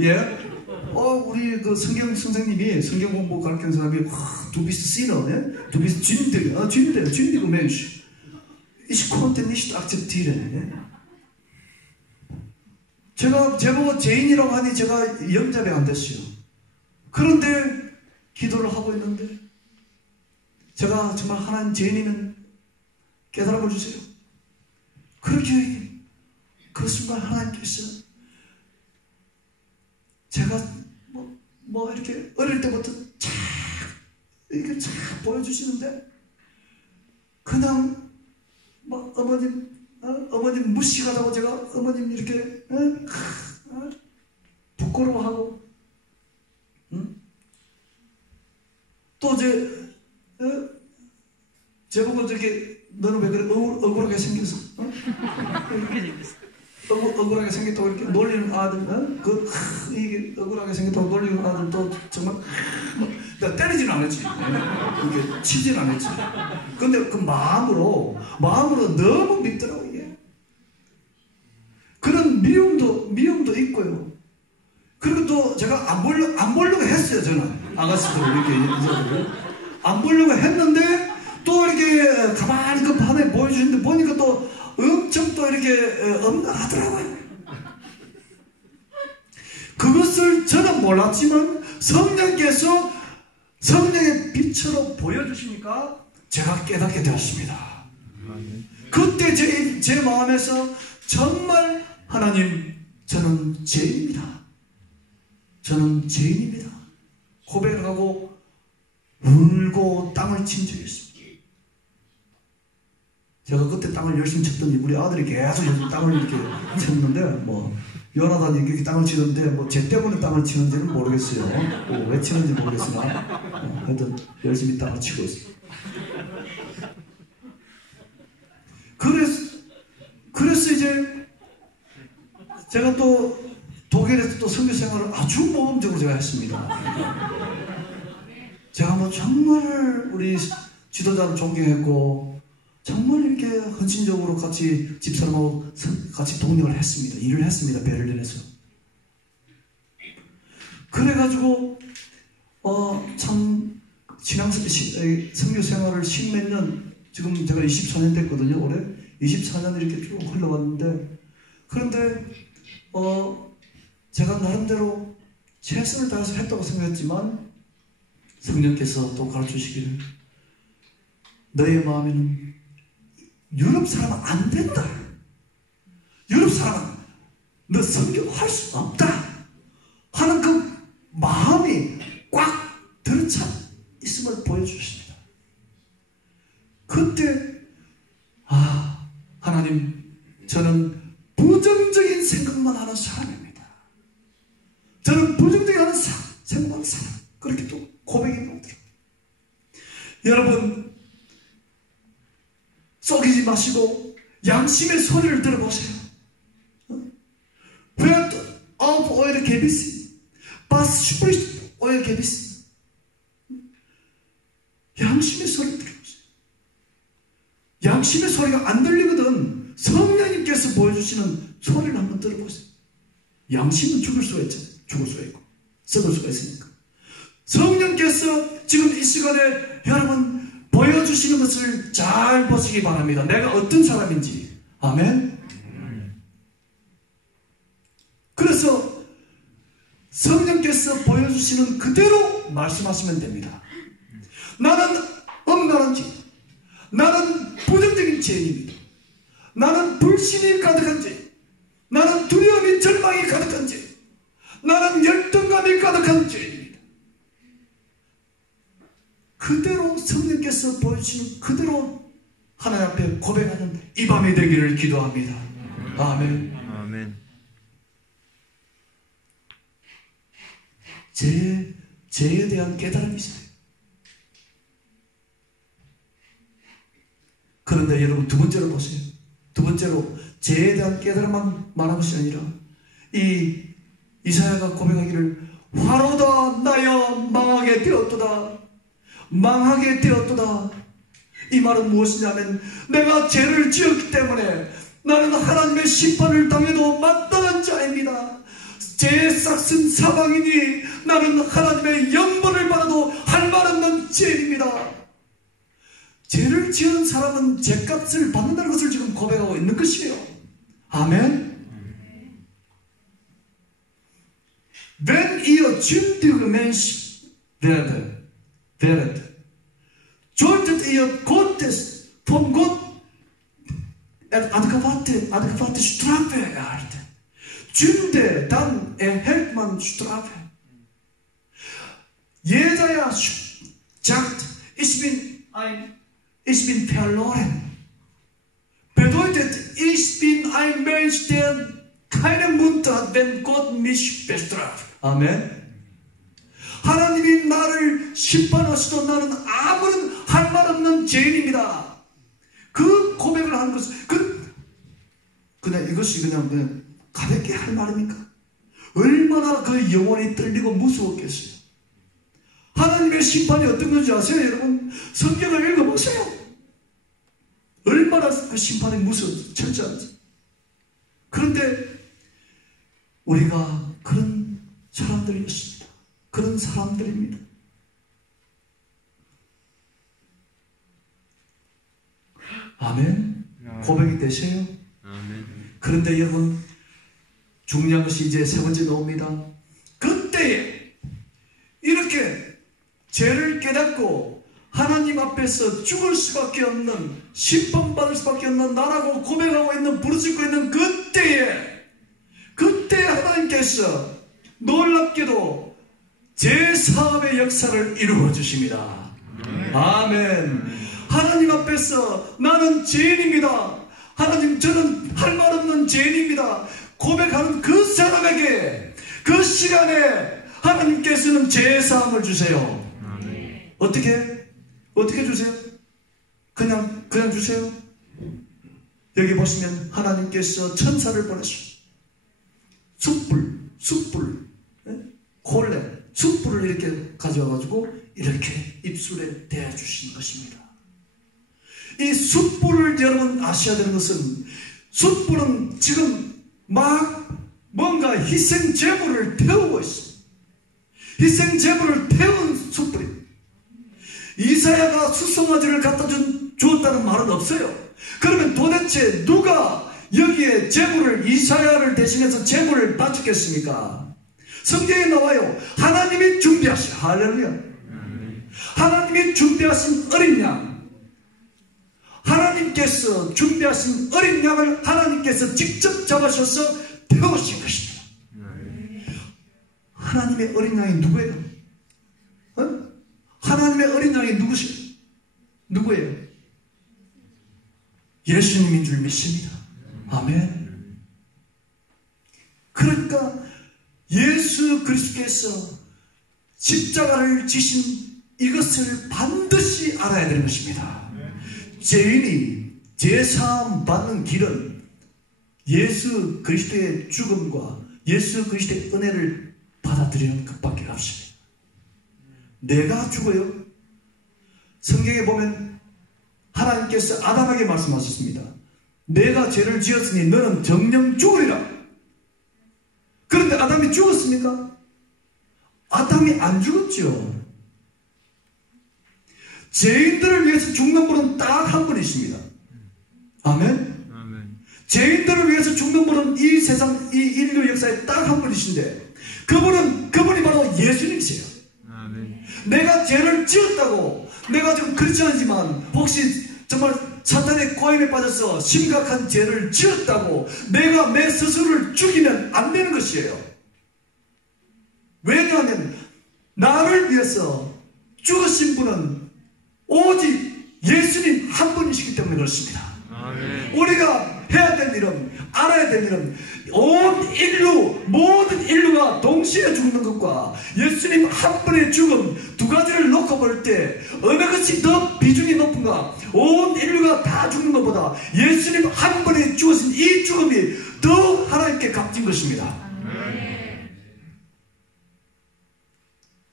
예? 우리 그 성경 선생님이, 성경 공부 가르치는 사람이, du bist Sinner, 예? Du bist sündiger Mensch. Ich konnte nicht akzeptieren, 예? 제가 제목은 죄인이라고 하니 제가 영접이 안 됐어요. 그런데 기도를 하고 있는데, 제가 정말 하나님 죄인이면 깨달아 주세요. 그렇게 그 순간 하나님께서 제가 이렇게 어릴 때부터 이렇게 보여주시는데 그냥 어머님 어머님 무식하다고 제가 어머님 이렇게 부끄러워하고 또 제보고 저기 너는 왜 그래 억울하게 생겼어? 억울하게 생겼다고 이렇게 놀리는 아들, 이게 억울하게 생겼다고 놀리는 아들 또 정말 내가 때리지는 않았지, 이렇게 치지는 않았지. 근데 그 마음으로 너무 밉더라고 이게. 그런 미움도 있고요. 그리고 또 제가 안 보려고 했어요. 저는 아가씨들 이렇게 안 보려고 했는데 또 이렇게 가만히 그 밤에 보여주는데 보니까 또 엄청 또 이렇게 엄란하더라고요. 그것을 저는 몰랐지만 성령께서 성령의 빛으로 보여주시니까 제가 깨닫게 되었습니다. 그때 제 마음에서 정말 하나님, 저는 죄인입니다. 저는 죄인입니다. 고백을 하고 울고 땅을 친 적이 있습니다. 제가 그때 땅을 열심히 쳤더니 우리 아들이 계속 땅을 이렇게 쳤는데 요나단이 이렇게 땅을 치는데 쟤 때문에 땅을 치는지는 모르겠어요. 왜 치는지 모르겠으나 하여튼 열심히 땅을 치고 있어요. 그래서 이제 제가 또 독일에서 또 선교 생활을 아주 모험적으로 제가 했습니다. 제가 정말 우리 지도자를 존경했고 정말 이렇게 헌신적으로 같이 집사람하고 같이 동력을 했습니다. 일을 했습니다. 베를린에서. 그래가지고 참 선교 생활을 십몇 년, 지금 제가 24년 됐거든요. 올해 24년 이렇게 쭉 흘러갔는데, 그런데 제가 나름대로 최선을 다해서 했다고 생각했지만 성령께서 또 가르쳐주시기를 너의 마음에는 유럽 사람은 안 된다. 유럽 사람은 너 선교할 수 없다 하는 그 마음이 꽉 들어차 있음을 보여주십니다. 그때 하나님, 저는 부정적인 생각만 하는 사람입니다. 저는 부정적인 하는 생각만 하는 사람. 그렇게 또 고백이 나오더라고요. 여러분, 썩이지 마시고 양심의 소리를 들어보세요. Where of oil gebis, was spricht oil gebis. 양심의 소리를 들어보세요. 양심의 소리가 안 들리거든 성령님께서 보여주시는 소리를 한번 들어보세요. 양심은 죽을 수가 있잖아요. 죽을 수가 있고 썩을 수가 있으니까. 성령께서 지금 이 시간에 여러분 보여주시는 것을 잘 보시기 바랍니다. 내가 어떤 사람인지. 아멘. 그래서 성령께서 보여주시는 그대로 말씀하시면 됩니다. 나는 엄간한 죄, 나는 부정적인 죄인입니다. 나는 불신이 가득한 죄, 나는 두려움이 절망이 가득한 죄, 나는 열등감이 가득한 죄입니다. 그대로 성령께서 보여주시는 그대로 하나님 앞에 고백하는 이 밤이 되기를 기도합니다. 아멘. 아멘. 죄에 대한 깨달음이 있어요. 그런데 여러분, 두 번째로 보세요. 두 번째로 죄에 대한 깨달음만 말한 것이 아니라 이사야가 고백하기를 화로다 나여 망하게 되었도다, 망하게 되었도다. 이 말은 무엇이냐면 내가 죄를 지었기 때문에 나는 하나님의 심판을 당해도 마땅한 자입니다. 죄의 싹은 사망이니 나는 하나님의 영벌을 받아도 할 말 없는 죄입니다. 죄를 지은 사람은 죄값을 받는다는 것을 지금 고백하고 있는 것이에요. 아멘. Wenn ihr sündige Menschen wäret, solltet ihr Gottes, von Gott adäquate Strafe erhalten. Sünde, dann erhält man Strafe. Jesaja sagt, ich bin verloren. bedeutet, ich bin ein Mensch, der keinen Mund hat, wenn Gott mich bestraft. 아멘. 하나님이 나를 심판하시도 나는 아무런 할 말 없는 죄인입니다. 그 고백을 하는 것은 그냥 이것이 그냥 가볍게 할 말입니까? 얼마나 그 영혼이 떨리고 무서웠겠어요. 하나님의 심판이 어떤 건지 아세요, 여러분? 성경을 읽어보세요. 얼마나 그 심판이 무서운지, 철저한지. 그런데 우리가 그런 사람들이었습니다. 그런 사람들입니다. 아멘. 고백이 되세요? 그런데 여러분, 중요한 것이 이제 세 번째 나옵니다. 그때에 이렇게 죄를 깨닫고 하나님 앞에서 죽을 수밖에 없는, 심판받을 수밖에 없는 나라고 고백하고 있는, 부르짖고 있는 그때 하나님께서 놀랍게도 제사함의 역사를 이루어 주십니다. 아멘. 하나님 앞에서 나는 죄인입니다. 하나님, 저는 할 말 없는 죄인입니다. 고백하는 그 사람에게 그 시간에 하나님께서는 제사함을 주세요. 어떻게 주세요? 그냥 주세요? 여기 보시면 하나님께서 천사를 보내시고 숯불, 콜레, 숯불을 이렇게 가져와가지고 이렇게 입술에 대어주시는 것입니다. 이 숯불을 여러분 아셔야 되는 것은, 숯불은 지금 막 뭔가 희생제물을 태우고 있어요. 희생제물을 태운 숯불입니다. 이사야가 수송아지를 갖다 주었다는 말은 없어요. 그러면 도대체 누가 여기에 제물을, 이사야를 대신해서 제물을 바쳤겠습니까? 성경에 나와요. 하나님이 준비하신, 할렐루야. 하나님이 준비하신 어린 양, 하나님께서 준비하신 어린 양을 하나님께서 직접 잡으셔서 태우신 것입니다. 하나님의 어린 양이 누구예요? 하나님의 어린 양이 누구예요? 예수님인 줄 믿습니다. 아멘. 그러니까 예수 그리스도께서 십자가를 지신 이것을 반드시 알아야 되는 것입니다. 죄인이 제사함 받는 길은 예수 그리스도의 죽음과 예수 그리스도의 은혜를 받아들이는 것밖에 없습니다. 내가 죽어요? 성경에 보면 하나님께서 아담에게 말씀하셨습니다. 내가 죄를 지었으니 너는 정령 죽으리라. 그런데 아담이 죽었습니까? 아담이 안 죽었죠. 죄인들을 위해서 죽는 분은 딱 한 분 있습니다. 아멘? 죄인들을 위해서 죽는 분은 이 세상, 이 인류 역사에 딱 한 분이신데, 그분이 바로 예수님이세요. 내가 죄를 지었다고, 내가 좀 크리스천이지만 혹시 정말 사탄의 고임에 빠져서 심각한 죄를 지었다고 내가 내 스스로를 죽이면 안 되는 것이에요. 왜냐하면 나를 위해서 죽으신 분은 오직 예수님 한 분이시기 때문에 그렇습니다. 우리가 해야 될 일은, 알아야 될 일은 온 인류, 모든 인류가 동시에 죽는 것과 예수님 한 분의 죽음, 두 가지를 놓고 볼 때 어느 것이 더 비중이 높은가? 온 인류가 다 죽는 것보다 예수님 한 분이 죽으신 이 죽음이 더 하나님께 값진 것입니다.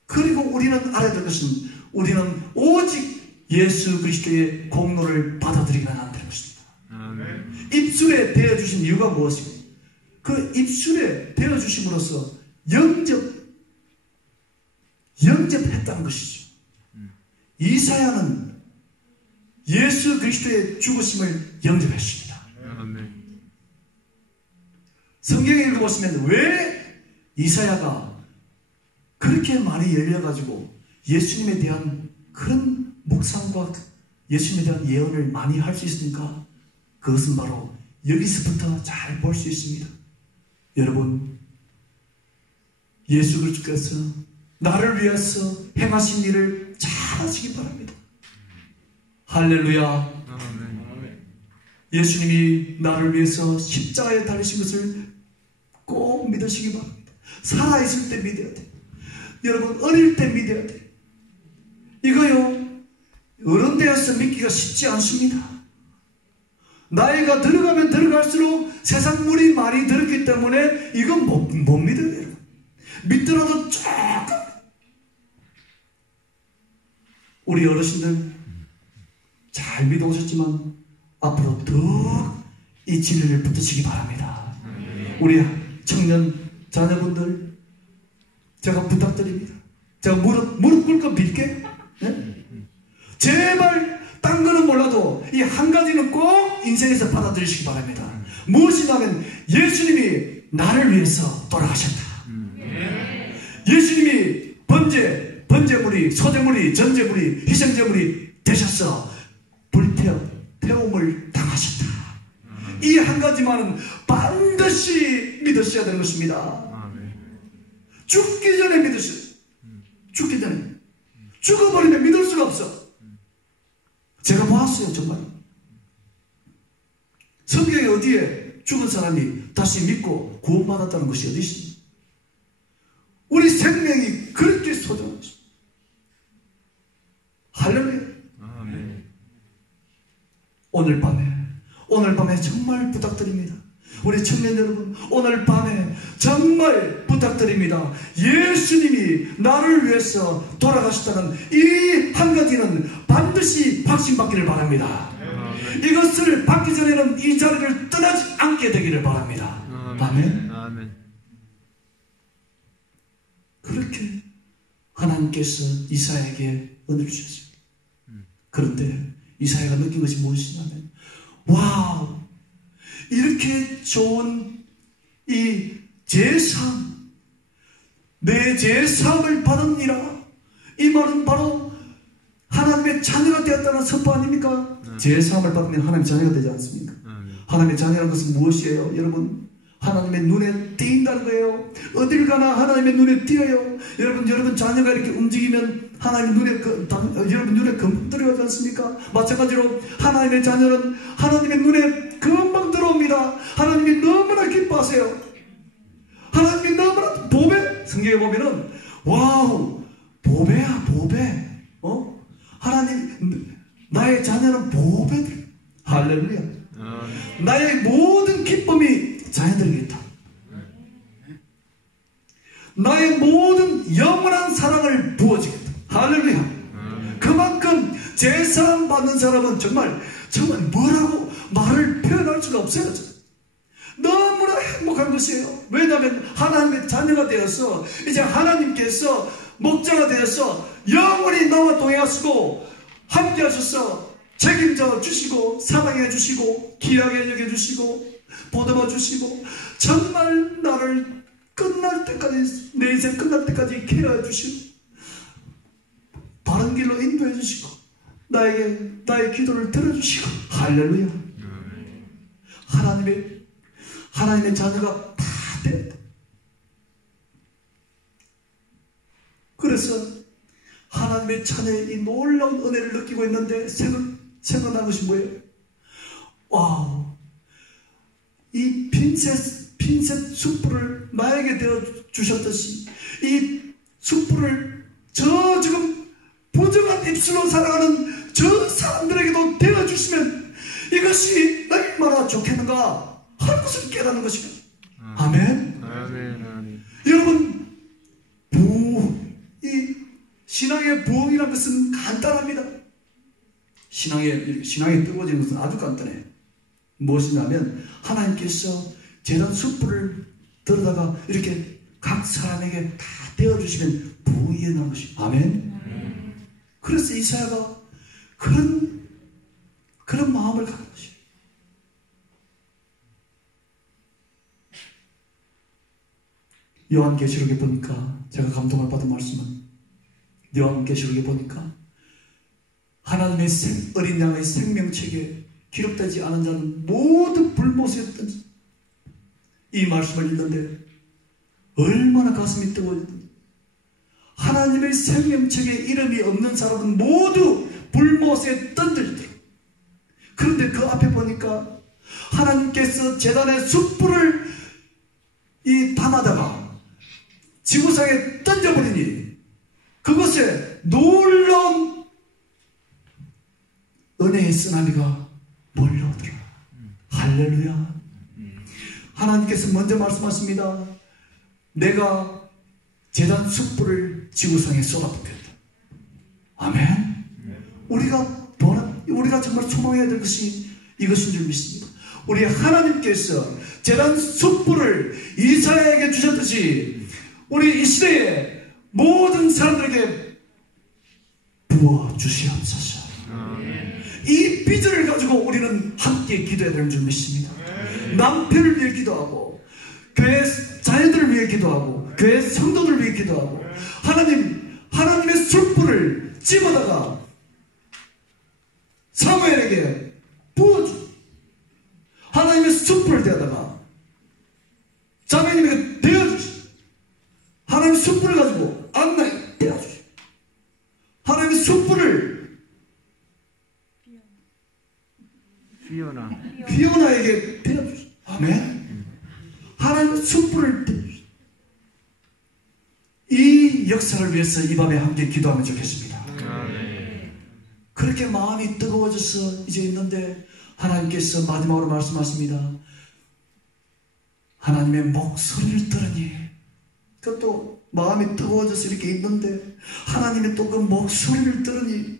그리고 우리는 알아야 될 것은, 우리는 오직 예수 그리스도의 공로를 받아들이면 안 되는 것입니다. 입술에 대어주신 이유가 무엇이고, 그 입술에 대어주심으로써 영접했다는 것이죠. 이사야는 예수 그리스도의 죽으심을 영접했습니다. 성경에 읽어보시면 왜 이사야가 그렇게 많이 열려가지고 예수님에 대한 그런 묵상과 예수님에 대한 예언을 많이 할 수 있습니까? 그것은 바로 여기서부터 잘 볼 수 있습니다. 여러분, 예수 그리스도께서 나를 위해서 행하신 일을 잘 하시기 바랍니다. 할렐루야. 예수님이 나를 위해서 십자가에 달리신 것을 꼭 믿으시기 바랍니다. 살아있을 때 믿어야 돼. 여러분, 어릴 때 믿어야 돼. 이거요, 어른 되어서 믿기가 쉽지 않습니다. 나이가 들어가면 들어갈수록 세상 물이 많이 들었기 때문에 이건 못 믿어요. 여러분. 믿더라도 조금. 우리 어르신들 잘 믿어오셨지만 앞으로 더욱 이 진리를 붙드시기 바랍니다. 우리 청년 자녀분들 제가 부탁드립니다. 제가 무릎 꿇고 빌게. 네? 제발 딴 거는 몰라도 이 한 가지는 꼭 인생에서 받아들이시기 바랍니다. 무엇이냐면 예수님이 나를 위해서 돌아가셨다. 예수님이 번제물이, 소제물이, 전제물이, 희생제물이 되셔서 태움을 당하셨다. 이 한 가지만은 반드시 믿으셔야 되는 것입니다. 죽기 전에 믿으세요. 죽기 전에. 죽어버리면 믿을 수가 없어. 제가 보았어요, 정말. 성경에 어디에 죽은 사람이 다시 믿고 구원받았다는 것이 어디 있습니까? 우리 생명이 그렇게 소중한 것입니다. 할렐루야. 오늘 밤에 정말 부탁드립니다. 우리 청년 여러분, 오늘 밤에 정말 부탁드립니다. 예수님이 나를 위해서 돌아가셨다는 이 한 가지는 반드시 확신받기를 바랍니다. 이것을 받기 전에는 이 자리를 떠나지 않게 되기를 바랍니다. 아멘. 그렇게 하나님께서 이사야에게 은혜를 주셨습니다. 그런데 이사야가 느낀 것이 무엇이냐면, 와우, 이렇게 좋은 이 제사함, 내 제사함을 받으니라. 이 말은 바로 하나님의 자녀가 되었다는 선포 아닙니까? 제사함을 받으면 하나님의 자녀가 되지 않습니까? 하나님의 자녀라는 것은 무엇이에요? 여러분, 하나님의 눈에 띄인다는 거예요. 어딜 가나 하나님의 눈에 띄어요. 여러분 자녀가 이렇게 움직이면 하나님 눈에 여러분 눈에 금방 들어가지 않습니까? 마찬가지로 하나님의 자녀는 하나님의 눈에 금방 들어옵니다. 하나님이 너무나 기뻐하세요. 하나님이 너무나 보배. 성경에 보면은 와우, 보배야, 보배. 하나님, 나의 자녀는 보배들. 할렐루야. 나의 모든 기쁨이 자녀들이겠다. 나의 모든 영원한 사랑을 부어주겠다. 할렐루야. 그만큼 제사함 받는 사람은 정말 뭐라고 말을 표현할 수가 없어요. 너무나 행복한 것이에요. 왜냐하면 하나님의 자녀가 되어서 이제 하나님께서 목자가 되어서 영원히 나와 동행하시고 함께 하셔서 책임져 주시고 사랑해 주시고 귀하게 여겨주시고 보듬어 주시고 정말 나를 끝날 때까지, 내 인생 끝날 때까지 케어해 주시고 바른 길로 인도해 주시고 나의 기도를 들어주시고. 할렐루야. 하나님의 자녀가 다 됐다. 그래서 하나님의 자녀의 이 놀라운 은혜를 느끼고 있는데 생각난 것이 뭐예요? 와우, 이 핀셋 숯불을 나에게 되어 주셨듯이 이 숯불을 저 지금 부정한 입술로 살아가는 저 사람들에게도 되어 주시면 이것이 얼마나 좋겠는가 하는 것을 깨닫는 것입니다. 아멘. 여러분, 이 신앙의 부흥이라는 것은 간단합니다. 신앙에 뜨거워지는 것은 아주 간단해요. 무엇이냐면 하나님께서 제단 숯불을 들어다가 이렇게 각 사람에게 다 떼어주시면 부흥이 일어나는 것입니다. 아멘. 그래서 이사야가 그런 마음을 갖는 것이에요. 요한계시록에 보니까, 제가 감동을 받은 말씀은 요한계시록에 보니까 하나님의 어린 양의 생명책에 기록되지 않은 자는 모두 불못이었던지, 이 말씀을 읽는데 얼마나 가슴이 뜨거워졌던지. 하나님의 생명책에 이름이 없는 사람은 모두 불못에 던져지더라. 그런데 그 앞에 보니까 하나님께서 제단의 숯불을 이 담아다가 지구상에 던져버리니 그것에 놀라운 은혜의 쓰나미가 몰려오더라. 할렐루야. 하나님께서 먼저 말씀하십니다. 내가 제단 숯불을 지구상에 쏟아붓겠다. 아멘. 우리가 정말 소망해야 될 것이 이것인 줄 믿습니다. 우리 하나님께서 제단 숯불을 이사야에게 주셨듯이 우리 이 시대에 모든 사람들에게 부어 주시옵소서. 이 비전을 가지고 우리는 함께 기도해야 되는 줄 믿습니다. 남편을 위해 기도하고 교회 자녀들을 위해 기도하고 교회 성도들을 위해 기도하고 하나님의 숯불을 집어다가 사무엘에게 부어주. 하나님의 숯불을 대다가 자매님에게 대어주시. 하나님의 숯불을 가지고 안나에게 대어주시. 하나님의 숯불을 피오나에게 대어주시. 아멘. 하나님의 숯불을 대어주시. 이 역사를 위해서 이 밤에 함께 기도하면 좋겠습니다. 그렇게 마음이 뜨거워져서 이제 있는데 하나님께서 마지막으로 말씀하십니다. 하나님의 목소리를 들으니 그것도 마음이 뜨거워져서 이렇게 있는데 하나님의 또 그 목소리를 들으니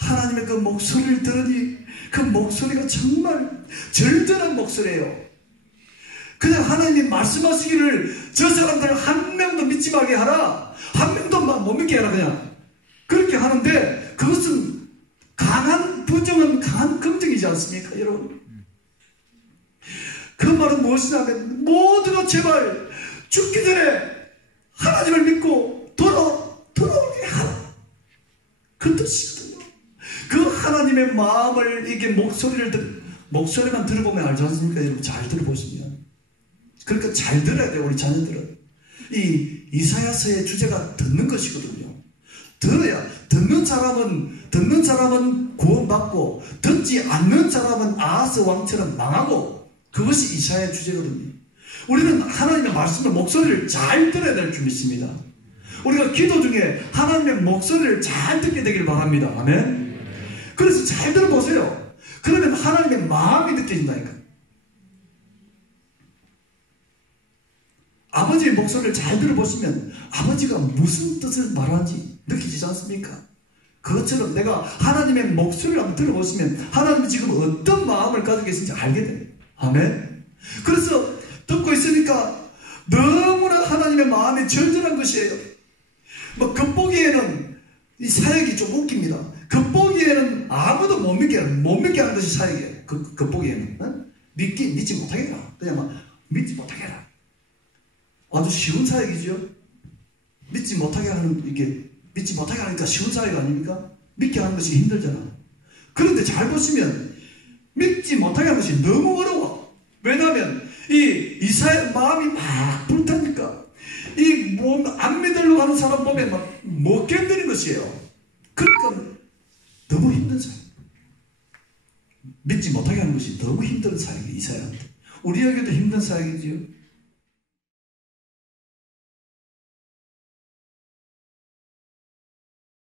하나님의 그 목소리를 들으니 그 목소리가 정말 절절한 목소리예요. 그냥 하나님이 말씀하시기를 저 사람들 한 명도 믿지 말게 하라. 한 명도 못 믿게 하라. 그냥 그렇게 하는데 그것은 강한 부정은 강한 긍정이지 않습니까 여러분? 그 말은 무엇이냐면 모두가 제발 죽기 전에 하나님을 믿고 돌아오게 하라. 그 뜻이거든요. 그 하나님의 마음을 이게 목소리만 들어보면 알지 않습니까 여러분? 잘 들어보시면. 그러니까 잘 들어야 돼요. 우리 자녀들은. 이 이사야서의 주제가 듣는 것이거든요. 들어야 듣는 사람은 구원받고 듣지 않는 사람은 아하스 왕처럼 망하고 그것이 이사야의 주제거든요. 우리는 하나님의 말씀을 목소리를 잘 들어야 될 줄 믿습니다. 우리가 기도 중에 하나님의 목소리를 잘 듣게 되길 바랍니다. 아멘. 그래서 잘 들어보세요. 그러면 하나님의 마음이 느껴진다니까. 아버지의 목소리를 잘 들어보시면 아버지가 무슨 뜻을 말하는지 느끼지 않습니까? 그것처럼 내가 하나님의 목소리를 한번 들어보시면 하나님이 지금 어떤 마음을 가지고 계신지 알게 돼요. 아멘. 그래서 듣고 있으니까 너무나 하나님의 마음이 절절한 것이에요. 뭐 겉보기에는 이 사역이 좀 웃깁니다. 겉보기에는 아무도 못 믿게 하는 것이 사역이에요. 겉보기에는 믿지 못하게 해라. 그냥 막 믿지 못하게 해라. 아주 쉬운 사역이죠. 믿지 못하게 하니까 쉬운 사역 아닙니까? 믿게 하는 것이 힘들잖아. 그런데 잘 보시면 믿지 못하게 하는 것이 너무 어려워. 왜냐하면 이 이사야의 마음이 막 불타니까 이 몸 안 믿으려고 하는 사람 보면 막 못 견디는 것이에요. 그러니까 너무 힘든 사역. 믿지 못하게 하는 것이 너무 힘든 사역이에요. 이사야한테. 우리에게도 힘든 사역이지요.